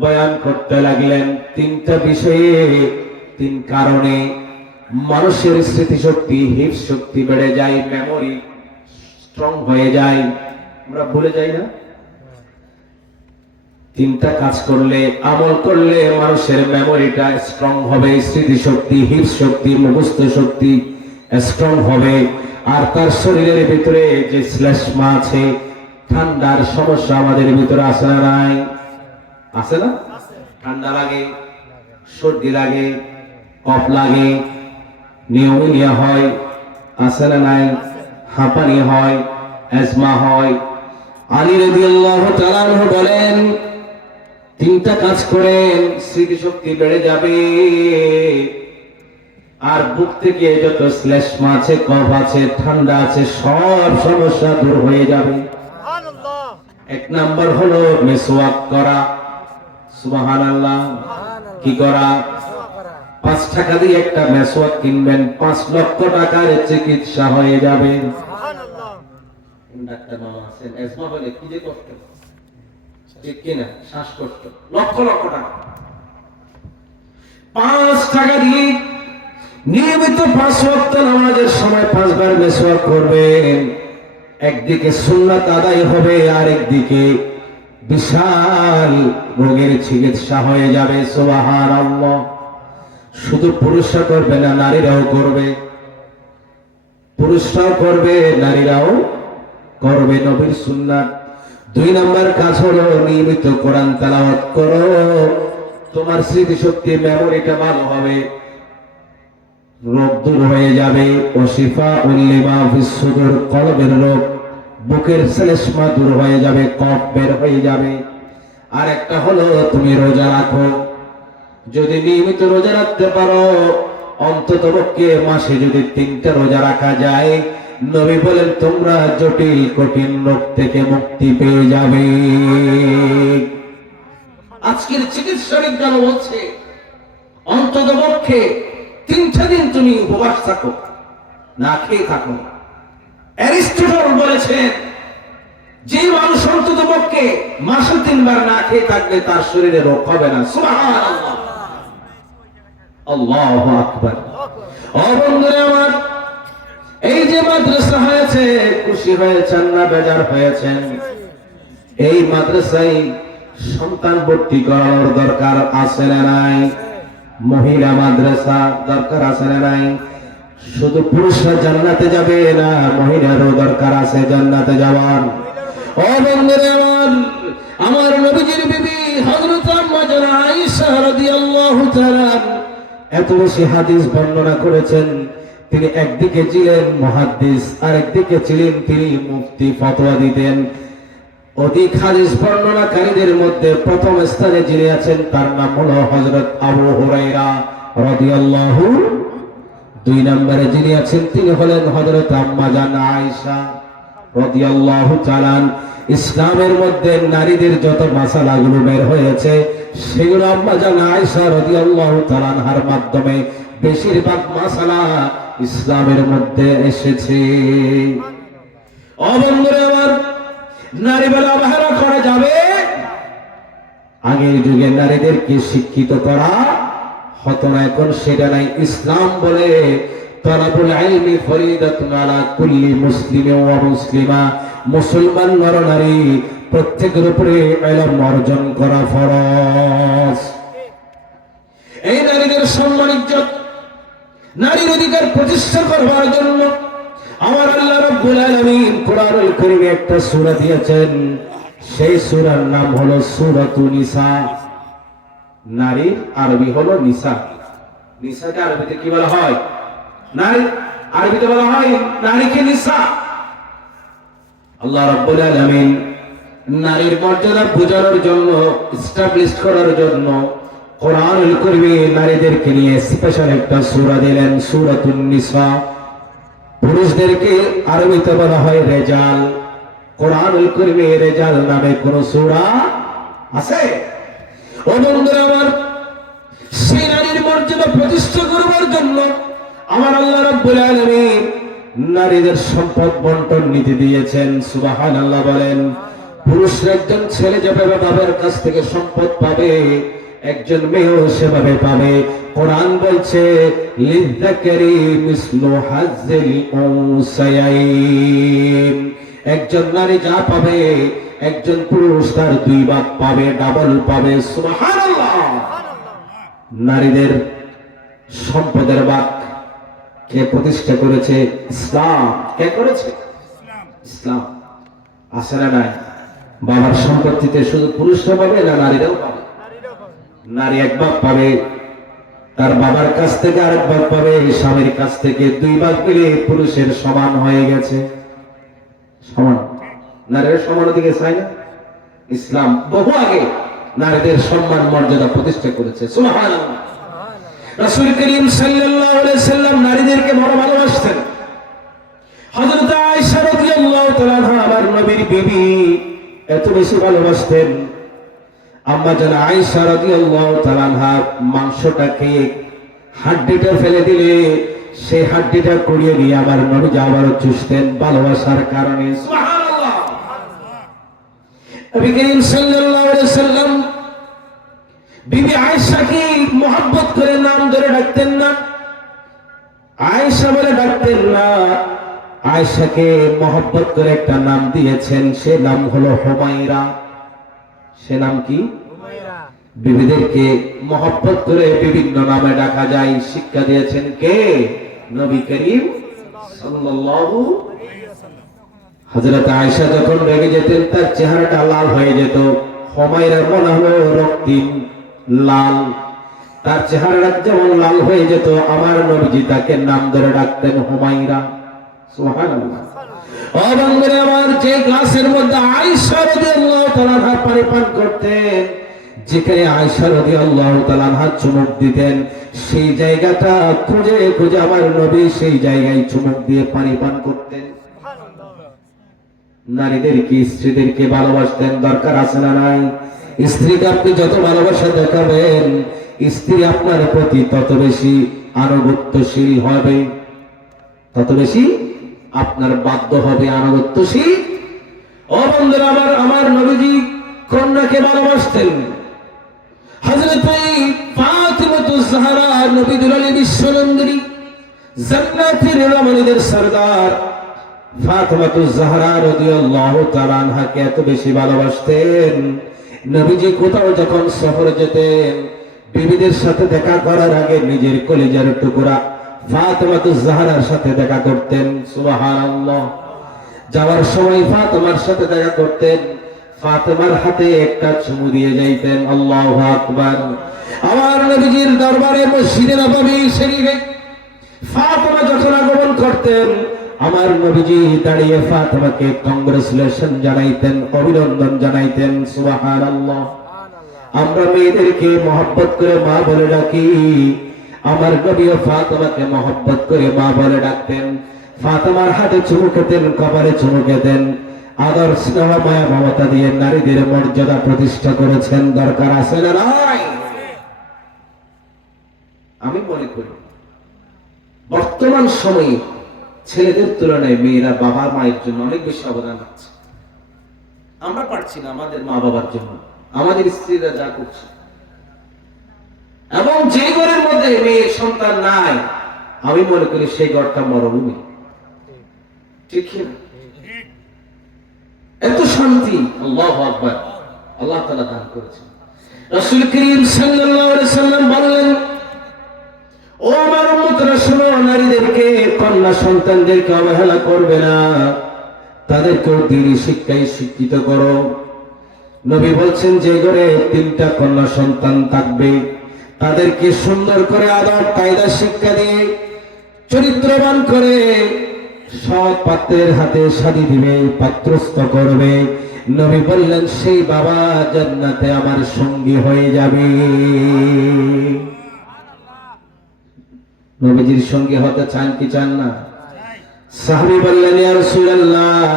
বয়ান করতে লাগলেন তিনটা বিষয়ে, তিন কারণে মানুষের স্মৃতিশক্তি, হিপ শক্তি বেড়ে যায়, মেমোরি স্ট্রং হয়ে যায়। আমরা ভুলে যাই না? তিনটা কাজ করলে, আমল করলে মানুষের মেমোরিটা স্ট্রং হবে, স্মৃতিশক্তি, হিপ শক্তি, মুখস্থ শক্তি স্ট্রং হবে। আর তার শরীরের ভিতরে যে শ্লেষ্মা আছে, ঠান্ডার সমস্যা আমাদের ভিতরে আছে না নাই? আছে না? ঠান্ডা লাগে, সর্দি লাগে, কফ লাগে, নিউমোনিয়া হয়, আছে না নাই? হাঁপানি হয়, অ্যাজমা হয়। আলী রাদিয়াল্লাহু তাআলা আনহু বলেন তিনটা কাজ করেন, স্মৃতিশক্তি বেড়ে যাবে, আর বুক থেকে যত শ্লেষ্মা আছে, কফ আছে, ঠান্ডা আছে, সব সমস্যা দূর হয়ে যাবে। এক নাম্বার হলো মিসওয়াক করা। সুবহানাল্লাহ। কি করা? 5 টাকা দিয়ে একটা মিসওয়াক কিনবেন, 5 লক্ষ টাকার চিকিৎসা হয়ে যাবে। ডাক্তার মামা আছেন, এজমা বলে কি যে কষ্ট, ঠিক কিনা? শ্বাসকষ্ট, লক্ষ লক্ষ টাকা। 5 টাকা দিয়ে নিয়মিত 5 ওয়াক্ত নামাজের সময় 5 বার মিসওয়াক করবেন। একদিকে সুন্নাত আদায় হবে, আর একদিকে বিশাল রোগের চিকিৎসা হয়ে যাবে। সুবহানাল্লাহ। শুধু পুরুষরা করবে না, নারীরাও করবে। পুরুষরাও করবে, নারীরাও করবে, নবীর সুন্নাত। 2 নম্বর কাজ হলো নিয়মিত কোরআন তেলাওয়াত করো, তোমার স্মৃতিশক্তি, মেমোরিটা ভালো হবে, রোগ দূর হয়ে যাবে। ওয়াশিফাউল লিমা ফিস সুদুর, কলবের রোগ, বুকের শ্লেষ্মা দূর হয়ে যাবে, কফ বের হয়ে যাবে। আর একটা হলো তুমি রোজা রাখো। যদি নিয়মিত রোজা রাখতে পারো, অন্তত পক্ষে মাসে যদি 3টা রোজা রাখা যায়, নবী বলেন তোমরা জটিল কঠিন রোগ থেকে মুক্তি পেয়ে যাবে। আজকের চিকিৎসা বিজ্ঞান বলছে অন্তত পক্ষে 3টা দিন তুমি উপবাস থাকো, না খেয়ে থাকো। অ্যারিস্টটল বলেছেন যে মানুষ অন্তত পক্ষে মাসে 3 বার না খেয়ে থাকবে তার শরীরে রোগ হবে না। সুবহানাল্লাহ, আল্লাহু আকবার। ও বন্ধুরা আমার, এই যে মাদ্রাসা হয়েছে, খুশি হয়েছেন না বেজার হয়েছেন? এই মাদ্রাসায় সন্তান ভর্তি করার দরকার আছে না নাই? মহিলা মাদ্রাসা দরকার আছে না নাই? শুধু পুরুষরা জান্নাতে যাবে না, মহিলারও দরকার আছে জান্নাতে যাওয়ার। ও বন্ধুরা আমার, আমার নবীজির বিবি হযরত আম্মা জানা আয়েশা রাদিয়াল্লাহু তাআলা এত বেশি হাদিস বর্ণনা করেছেন। তিনি একদিকে ছিলেন মুহাদ্দিস, আর একদিকে ছিলেন তিনি মুফতি, ফতোয়া দিতেন। অধিক হাদিস বর্ণনাকারীদের মধ্যে প্রথম স্থানে যিনি আছেন তার নাম হলো হযরত আবু হুরায়রা রাদিয়াল্লাহু। 2 নম্বরে যিনি আছেন তিনি হলেন হযরত আম্মা জানা আয়েশা রাদিয়াল্লাহু তাআলা। ইসলামের মধ্যে নারীদের যত মাসালাগুলো বের হয়েছে সেগুলো আম্মা জানা আয়েশা রাদিয়াল্লাহু তাআলা আনহার মাধ্যমে বেশিরভাগ মাসালা ইসলামের মধ্যে এসেছে। ও বন্ধুরা আমার, নারী বলে অবহেলা করা যাবে? আগের যুগে নারীদেরকে শিক্ষিত করা হতো না, এখন সেটা নাই। ইসলাম বলে তালাবুল ইলমি ফরিদাতুন আলা কুল্লি মুসলিমিন ওয়া মুসলিমা, মুসলমান নর নারী প্রত্যেকের উপরে ইলম অর্জন করা ফরজ। এই নারীদের সম্মান, ইজ্জত, নারীর অধিকার প্রতিষ্ঠা করবার জন্য আমার আল্লাহ রাব্বুল আলামিন কোরআনুল কারীমে একটা সূরা দিয়েছেন। সেই সূরার নাম হলো সূরাতুন নিসা। নারীর আরবি হলো নিসা। নিসাকে আরবিতে কি বলা হয়? নারী। আরবিতে বলা হয় নারীকে নিসা। আল্লাহ রাব্বুল আলামিন নারীর মর্যাদা বোঝানোর জন্য, এস্টাবলিশ করার জন্য কোরআনুল কারীমে নারীদেরকে নিয়ে স্পেশাল একটা সূরা দিলেন, সূরাতুন নিসা। পুরুষদেরকে আরবিতে বলা হয় রেজাল। কোরআনুল কারীমে রেজাল নামে কোন সূরা আছে? ও বন্ধুরা আমার, সেই নারীর মর্যাদা প্রতিষ্ঠা করবার জন্য আমার আল্লাহ রাব্বুল আলামিন নারীদের সম্পদ বন্টন নীতি দিয়েছেন। সুবহানাল্লাহ বলেন। পুরুষরা একজন ছেলে যেভাবে বাবার কাছ থেকে সম্পদ পাবে, একজন মেয়েও সেভাবে পাবে। কোরআন বলছে লিযযাকারি মিসলু হাজ্জিল উনসায়াইন, একজন নারী যা পাবে একজন পুরুষ তার দুই ভাগ পাবে, ডাবল পাবে। সুবহানাল্লাহ। নারীদের সম্পদের ভাগ কে প্রতিষ্ঠা করেছে? ইসলাম। কে করেছে? ইসলাম। আছে না নাই? বাবার সম্পত্তিতে শুধু পুরুষরা পাবে না নারীরাও পাবে? নারী এক ভাগ পাবে, তার বাবার কাছ থেকে আরেক ভাগ পাবে, স্বামীর কাছ থেকে দুই ভাগ পেলে পুরুষের সমান হয়ে গেছে। সমান। নারীরা সমান দিকে চায় না? ইসলাম বহু আগে নারীদের সম্মান মর্যাদা প্রতিষ্ঠা করেছে। সুবহানাল্লাহ। রাসূল করিম সাল্লাল্লাহু আলাইহি সাল্লাম নারীদেরকে বড় ভালোবাসতেন। হযরত আয়েশা রাদিয়াল্লাহু তাআলা আমার নবীর বিবি এত বেশি ভালোবাসতেন, আম্মা জান আয়েশা রাদিয়াল্লাহু তাআলা মাংসটাকে হাড্ডিটা ফেলে দিলে সেই হাড্ডিটা কুড়িয়ে নিয়ে আমার নবী আবারও চুষতেন ভালোবাসার কারণে। সুবহানাল্লাহ। নবী করিম সাল্লাল্লাহু আলাইহি সাল্লাম বিবি আয়েশাকে মোহাব্বত করে নাম ধরে ডাকতেন না, আয়েশা বলে ডাকতেন না। আয়েশাকে মোহাব্বত করে একটা নাম দিয়েছেন, সে নাম হলো হুমায়রা। সে নাম কি? হুমায়রা। বিবিদেরকে মোহাব্বত করে বিভিন্ন নামে ডাকা যায়, শিক্ষা দিয়েছেন কে? নবী করিম সাল্লাল্লাহু আলাইহি ওয়াসাল্লাম। হযরত আয়েশা যখন রেগে যেতেন তার চেহারাটা লাল হয়ে যেত। হুমায়রার মনে হলো রক্তিম লাল, তার চেহারাটা যেমন লাল হয়ে যেত, আমার নবীজি তাকে নাম ধরে ডাকতেন হুমায়রা। সুবহানাল্লাহ। ও বন্ধুরা আমার, যে গ্লাসের মধ্যে আয়েশা রাদিয়াল্লাহু তাআলা পানি পান করতেন, যেখানে আয়েশা রাদিয়াল্লাহু তাআলা চুমুক দিতেন, সেই জায়গাটা খুঁজে খুঁজে আমার নবী সেই জায়গায় চুমুক দিয়ে পানি পান করতেন। নারীদেরকে স্ত্রীদেরকে ভালোবাসতেন, দরকার আছে না নাই? স্ত্রীকে আপনি যত ভালোবাসা দেখাবেন, স্ত্রী আপনার প্রতি তত বেশি আনুগত্যশীল হবে, তত বেশি আপনার বাধ্য হবে, আনুগত্যশীল। ও বন্ধুরা আমার, আমার নবীজি কন্যাকে ভালোবাসতেন। হযরত ফাতিমাতুজ জাহরা নবী দুলালী বিশ্বনন্দিনী, জান্নাতের রমণীদের সরদার ফাতিমাতুজ জাহরা রাদিয়াল্লাহু তাআলা আনহাকে এত বেশি ভালোবাসতেন, নবীজি কোথাও যখন সফরে যেতেন, বিবিদের সাথে দেখা করার আগে নিজের কলিজার টুকরা ফাতিমাতুজ জাহরার সাথে দেখা করতেন। সুবহানাল্লাহ। যাওয়ার সময় ফাতিমার সাথে দেখা করতেন, ফাতিমার হাতে একটা চুমু দিয়ে যাইতেন। আল্লাহু আকবার। আমার নবীজির দরবারে মসজিদে নববী শরীফে ফাতিমা যখন আগমন করতেন, আমার নবীজি দাঁড়িয়ে ফাতিমাকে কংগ্রেচুলেশন জানাইতেন, অভিনন্দন জানাইতেন। সুবহানাল্লাহ। আমরা মেয়েদেরকে মহব্বত করে মা বলে ডাকি, আমার নবীও ফাতিমাকে মহব্বত করে মা বলে ডাকতেন। ফাতিমার হাতে চুমু খেতেন, কপালে চুমু খেতেন। আদর, স্নেহ, মায়া, মমতা দিয়ে নারীদের মর্যাদা প্রতিষ্ঠা করেছেন। দরকার আছে না নাই? আমি মনে করি বর্তমান সময়ে ছেলেদের তুলনায় মেয়েরা বাবা মায়ের জন্য অনেক বেশি অবদান রাখছে। আমরা পারছি না আমাদের মা বাবার জন্য, আমাদের স্ত্রীরা যা করছে। এবং যে ঘরের মধ্যে মেয়ে সন্তান নাই, আমি মনে করি সেই ঘরটা মরভূমি। ঠিক না? এত শান্তি আল্লাহু আকবার আল্লাহ তাআলা দান করেছেন। রাসূল করিম সাল্লাল্লাহু আলাইহি সাল্লাম বললেন, ও আমার উম্মতরা শোনো, নারীদেরকে, কন্যা সন্তানদেরকে অবহেলা করবে না, তাদেরকে দ্বীনি শিক্ষায় শিক্ষিত করো। নবী বলছেন, যে ঘরে 3টা কন্যা সন্তান থাকবে তাদেরকে সুন্দর করে আদব কায়দা শিক্ষা দিয়ে চরিত্রবান করে সৎ পাত্রের হাতে শাদী দিবে, পাত্রস্থ করবে। নবী বললেন, সেই বাবা জান্নাতে আমার সঙ্গী হয়ে যাবে। নবীজির সঙ্গী হতে চান কি চান না? সাহাবী বললেন, ইয়া রাসূলুল্লাহ,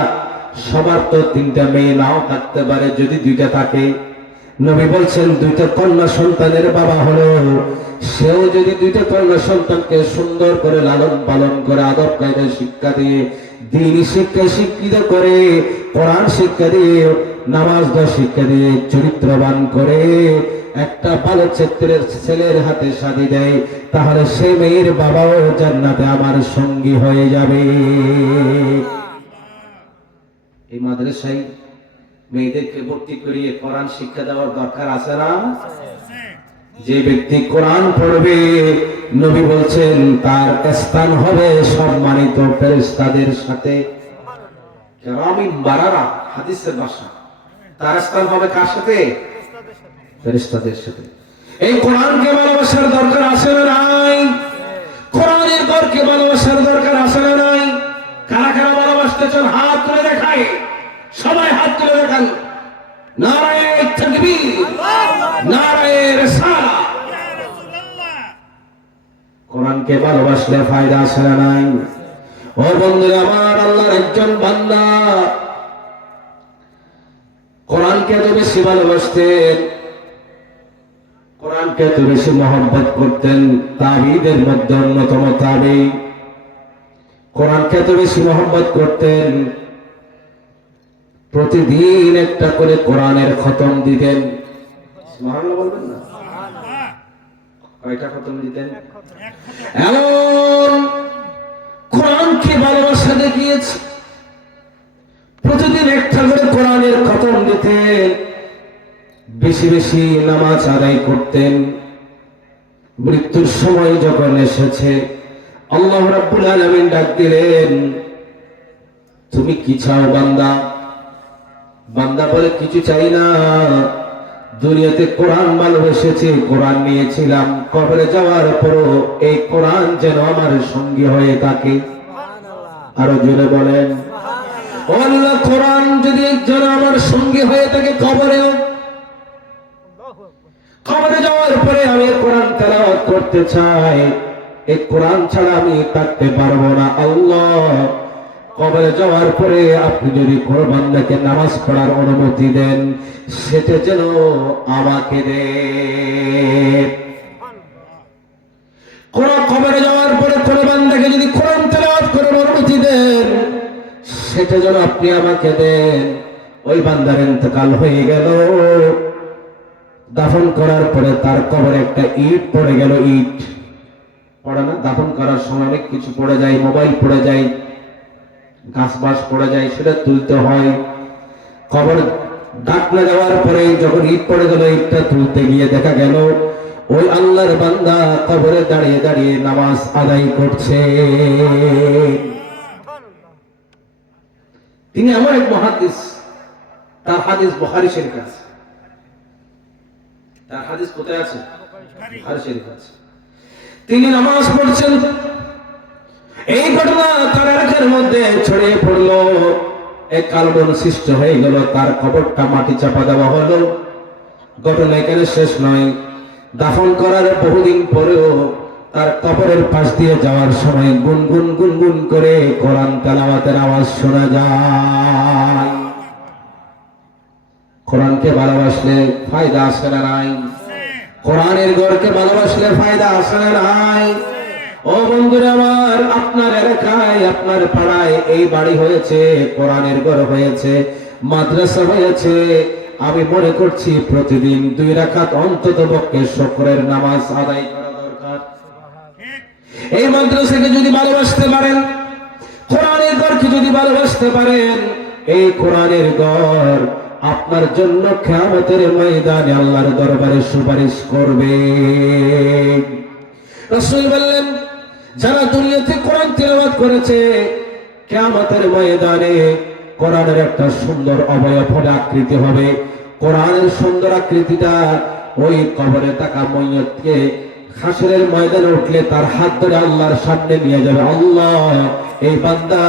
সবার তো তিনটা মেয়ে নাও থাকতে পারে, যদি দুইটা থাকে। নবী বলছেন, দুইটা কন্যা সন্তানের বাবা হলো সেও যদি দুইটা কন্যা সন্তানকে সুন্দর করে লালন পালন করে আদব কায়দা শিক্ষা দিয়ে দ্বীনি শিক্ষা শিক্ষিত করে কোরআন শিক্ষা দিয়ে নামাজ দোয়া শিক্ষা দিয়ে চরিত্রবান করে একটা ভালো চরিত্রের ছেলের হাতে শাদী দেয়, তাহলে সেই মেয়ের বাবাও জান্নাতে আমার সঙ্গী হয়ে যাবে। এই মাদ্রাসায় মেয়েদেরকে ভর্তি করিয়ে কোরআন শিক্ষা দেওয়ার দরকার আছে না? যে ব্যক্তি কোরআন পড়বে নবী বলছেন তার স্থান হবে সম্মানিত ফেরেশতাদের সাথে। কেরামিন বারারা হাদিসের ভাষা, তার স্থান হবে কার সাথে? ফেরেশতাদের সাথে। এই কোরআনকে ভালোবাসার দরকার আছে না নাই? কোরআনের ঘরকে ভালোবাসার দরকার আছে না নাই? কারা কারা ভালোবাসতে চান হাত তুলে দেখায়, সবাই হাত তুলে দেখান। নারায়ে তাকবীর, নারায়ে রিসালাত। কোরআনকে ভালোবাসলে ফায়দা আছে না নাই? ও বন্ধুরা আমার, আল্লাহর একজন বান্দা কোরআনকে এত বেশি ভালোবাসতেন, কোরআনকে এত বেশি মহব্বত করতেন, তাবিদের মধ্যে অন্যতম তাবি। কোরআনকে এত বেশি মহব্বত করতেন, প্রতিদিন একটা করে কোরআনের খতম দিতেন। সুবহানাল্লাহ বলবেন না? কয়টা খতম দিতেন? এমন কোরআনকে ভালোবাসা দেখিয়েছে, প্রতিদিন একটা করে কোরআনের খতম দিতেন, বেশি বেশি নামাজ আদায় করতেন। মৃত্যুর সময় যখন এসেছে আল্লাহ রাব্বুল আলামিন ডাক দিলেন, তুমি কি চাও বান্দা? বান্দা বলে, কিছু চাই না, দুনিয়াতে কোরআন ভালোবেসেছি, কোরআন নিয়েছিলাম, কবরে যাওয়ার পরও এই কোরআন যেন আমার সঙ্গী হয়ে থাকে। আরো জোরে বলেন, ও আল্লাহ, কোরআন যদি যেন আমার সঙ্গী হয়ে থাকে কবরেও, কবরে যাওয়ার পরে আমি কোরআন তেলাওয়াত করতে চাই, এই কোরআন ছাড়া আমি থাকতে পারবো না। আল্লাহ, কবরে যাওয়ার পরে আপনি যদি কোনো বান্দাকে নামাজ পড়ার অনুমতি দেন, সেটা যেন আমাকে দেন। কোন কবরে যাওয়ার পরে কোনো বান্দাকে যদি কোরআন তেলাওয়াত করার অনুমতি দেন, সেটা যেন আপনি আমাকে দেন। ওই বান্দার ইন্তেকাল হয়ে গেল, দাফন করার পরে তার কবরে একটা ইট পড়ে গেল। ইট পড়ে না? দাফন করার সময় অনেক কিছু পড়ে যায়, মোবাইল পড়ে যায়, গাছ বাস পড়ে যায়, সেটা তুলতে হয়। কবর ডাকলে যাওয়ার পরে যখন ইট পড়ে গেল, ইটটা তুলতে গিয়ে দেখা গেল ওই আল্লাহর বান্দা কবরে দাঁড়িয়ে দাঁড়িয়ে নামাজ আদায় করছে। তিনি এমন এক মুহাদ্দিস, তার হাদিস বুখারী শরীফে আছে। তার হাদিস কোথায় আছে? বুখারী শরীফে আছে। তিনি নামাজ পড়ছেন, এই ঘটনা তার এলাকার মধ্যে ছড়িয়ে পড়লো, এক কালবন সৃষ্টি হয়ে গেল, তার কবরটা মাটি চাপা দেওয়া হলো। ঘটনা এখানে শেষ নয়, দাফন করার বহুদিন পরেও তার কবরের পাশ দিয়ে যাওয়ার সময় গুনগুন গুনগুন করে কোরআন তেলাওয়াতের আওয়াজ শোনা যায়। কোরআনকে ভালোবাসলে ফায়দা আসে না নাই? কোরআনের ঘরকে ভালোবাসলে ফায়দা আসে না নাই? ও বন্ধুরা আমার, আপনার এলাকায়, আপনার পাড়ায় এই বাড়ি হয়েছে, কোরআনের ঘর হয়েছে, মাদ্রাসা হয়েছে, আমি মনে করছি প্রতিদিন 2 রাকাত অন্তত পক্ষে শুকরের নামাজ আদায় করা দরকার। এই মাদ্রাসাকে যদি ভালোবাসতে পারেন, কোরআনের ঘরকে যদি ভালোবাসতে পারেন, এই কোরআনের ঘর আপনার জন্য কিয়ামতের ময়দানে আল্লাহর দরবারে সুপারিশ করবে। রাসূল বললেন, যারা দুনিয়াতে কোরআন তেলাওয়াত করেছে, কিয়ামতের ময়দানে কোরআনের একটা সুন্দর অবয়ব হবে, আকৃতি হবে। কোরআনের সুন্দর আকৃতিটা ওই কবরে থাকা ময়্যতকে হাসরের ময়দানে উঠলে তার হাত ধরে আল্লাহর সামনে নিয়ে যাবে। আল্লাহ, এই বান্দা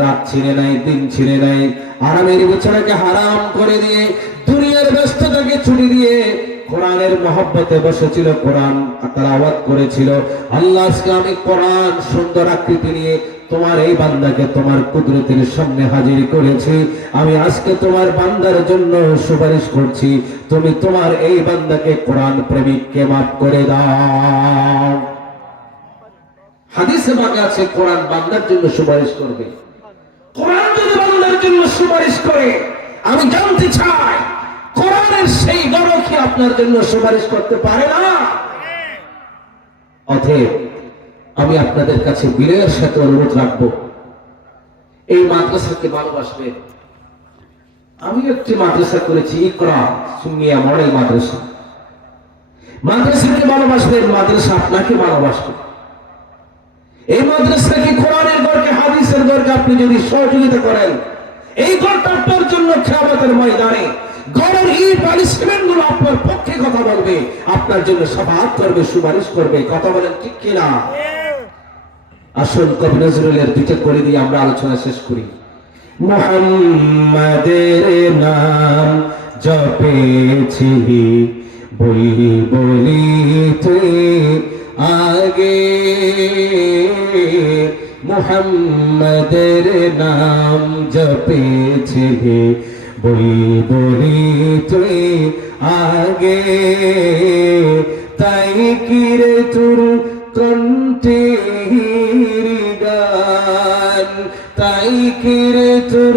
রাত ছিঁড়ে নাই, দিন ছিঁড়ে নাই, আরামের বিছানাকে হারাম করে দিয়ে, দুনিয়ার ব্যস্ততাকে ছুটি দিয়ে কোরআনের মহব্বতে বসেছিল, কোরআন তেলাওয়াত করেছিল। আল্লাহ আজকে আমি কোরআন সুন্দর আকৃতি নিয়ে তোমার এই বান্দাকে তোমার কুদরতের সামনে হাজির করেছি। আমি আজকে তোমার বান্দার জন্য সুপারিশ করছি, তুমি তোমার এই বান্দাকে কোরআন প্রেমিককে মাফ করে দাও। হাদিসে পাকে আছে কোরআন বান্দার জন্য সুপারিশ করবে। কোরআন যদি বান্দার জন্য সুপারিশ করে, আমি জানতে চাই কোরআনের সেই বড় কি আপনার জন্য সুপারিশ করতে পারে না? অতএব আমি আপনাদের কাছে বিনয়ের সাথে অনুরোধ রাখবো, এই মাদ্রাসাকে ভালোবাসবেন। আমি একটি মাদ্রাসা করেছি, ইকরা সুন্নিয়া মডেল মাদ্রাসা। মাদ্রাসাকে ভালোবাসবেন, মাদ্রাসা আপনাকে ভালোবাসবে। এই মাদ্রাসাকে কোরআনের গড়কে, হাদিসের গড়কে আপনি যদি সহযোগিতা করেন, এই গড়টা আপনার জন্য কিয়ামতের ময়দানে গড়ের ইট বালি সিমেন্ট গুলো আপনার পক্ষে কথা বলবে, আপনার জন্য শাফাআত করবে, সুপারিশ করবে। কথা বলেন ঠিক কিনা? আসুন কবি নজরুলের দুইটা করে দিয়ে আমরা আলোচনা শেষ করি। মুহাম্মাদের নাম জপেছিলি বলি বলিতে আগে, মুহাম্মাদের নাম জপেছিলি বলি বলিতে আগে, তাই কিরে তোর কণ্ঠের গান, তাই কিরে তোর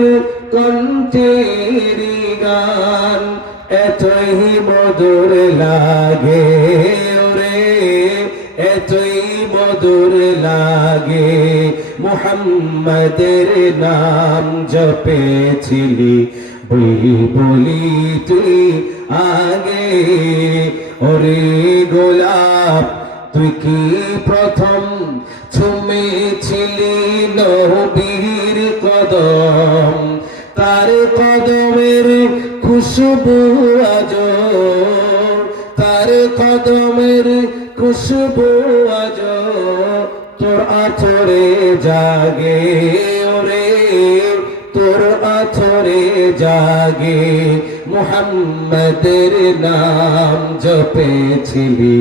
কণ্ঠের গান এতই মধুর লাগে ওরে, এতই মধুর লাগে। মুহাম্মাদের নাম জপেছিলি বলি বলি তুই আগে, ওরে গোলাপ তুই কি প্রথম ছুঁয়েছিলি নবীর কদম, তার কদমের খুশবু আজ, তার কদমের খুশবু আজ তোর আঁচরে জাগে ওরে, তোর আঁচরে জাগে। মুহাম্মাদের নাম জপেছিলি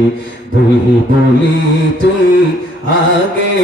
বলি বলি তুই আগে।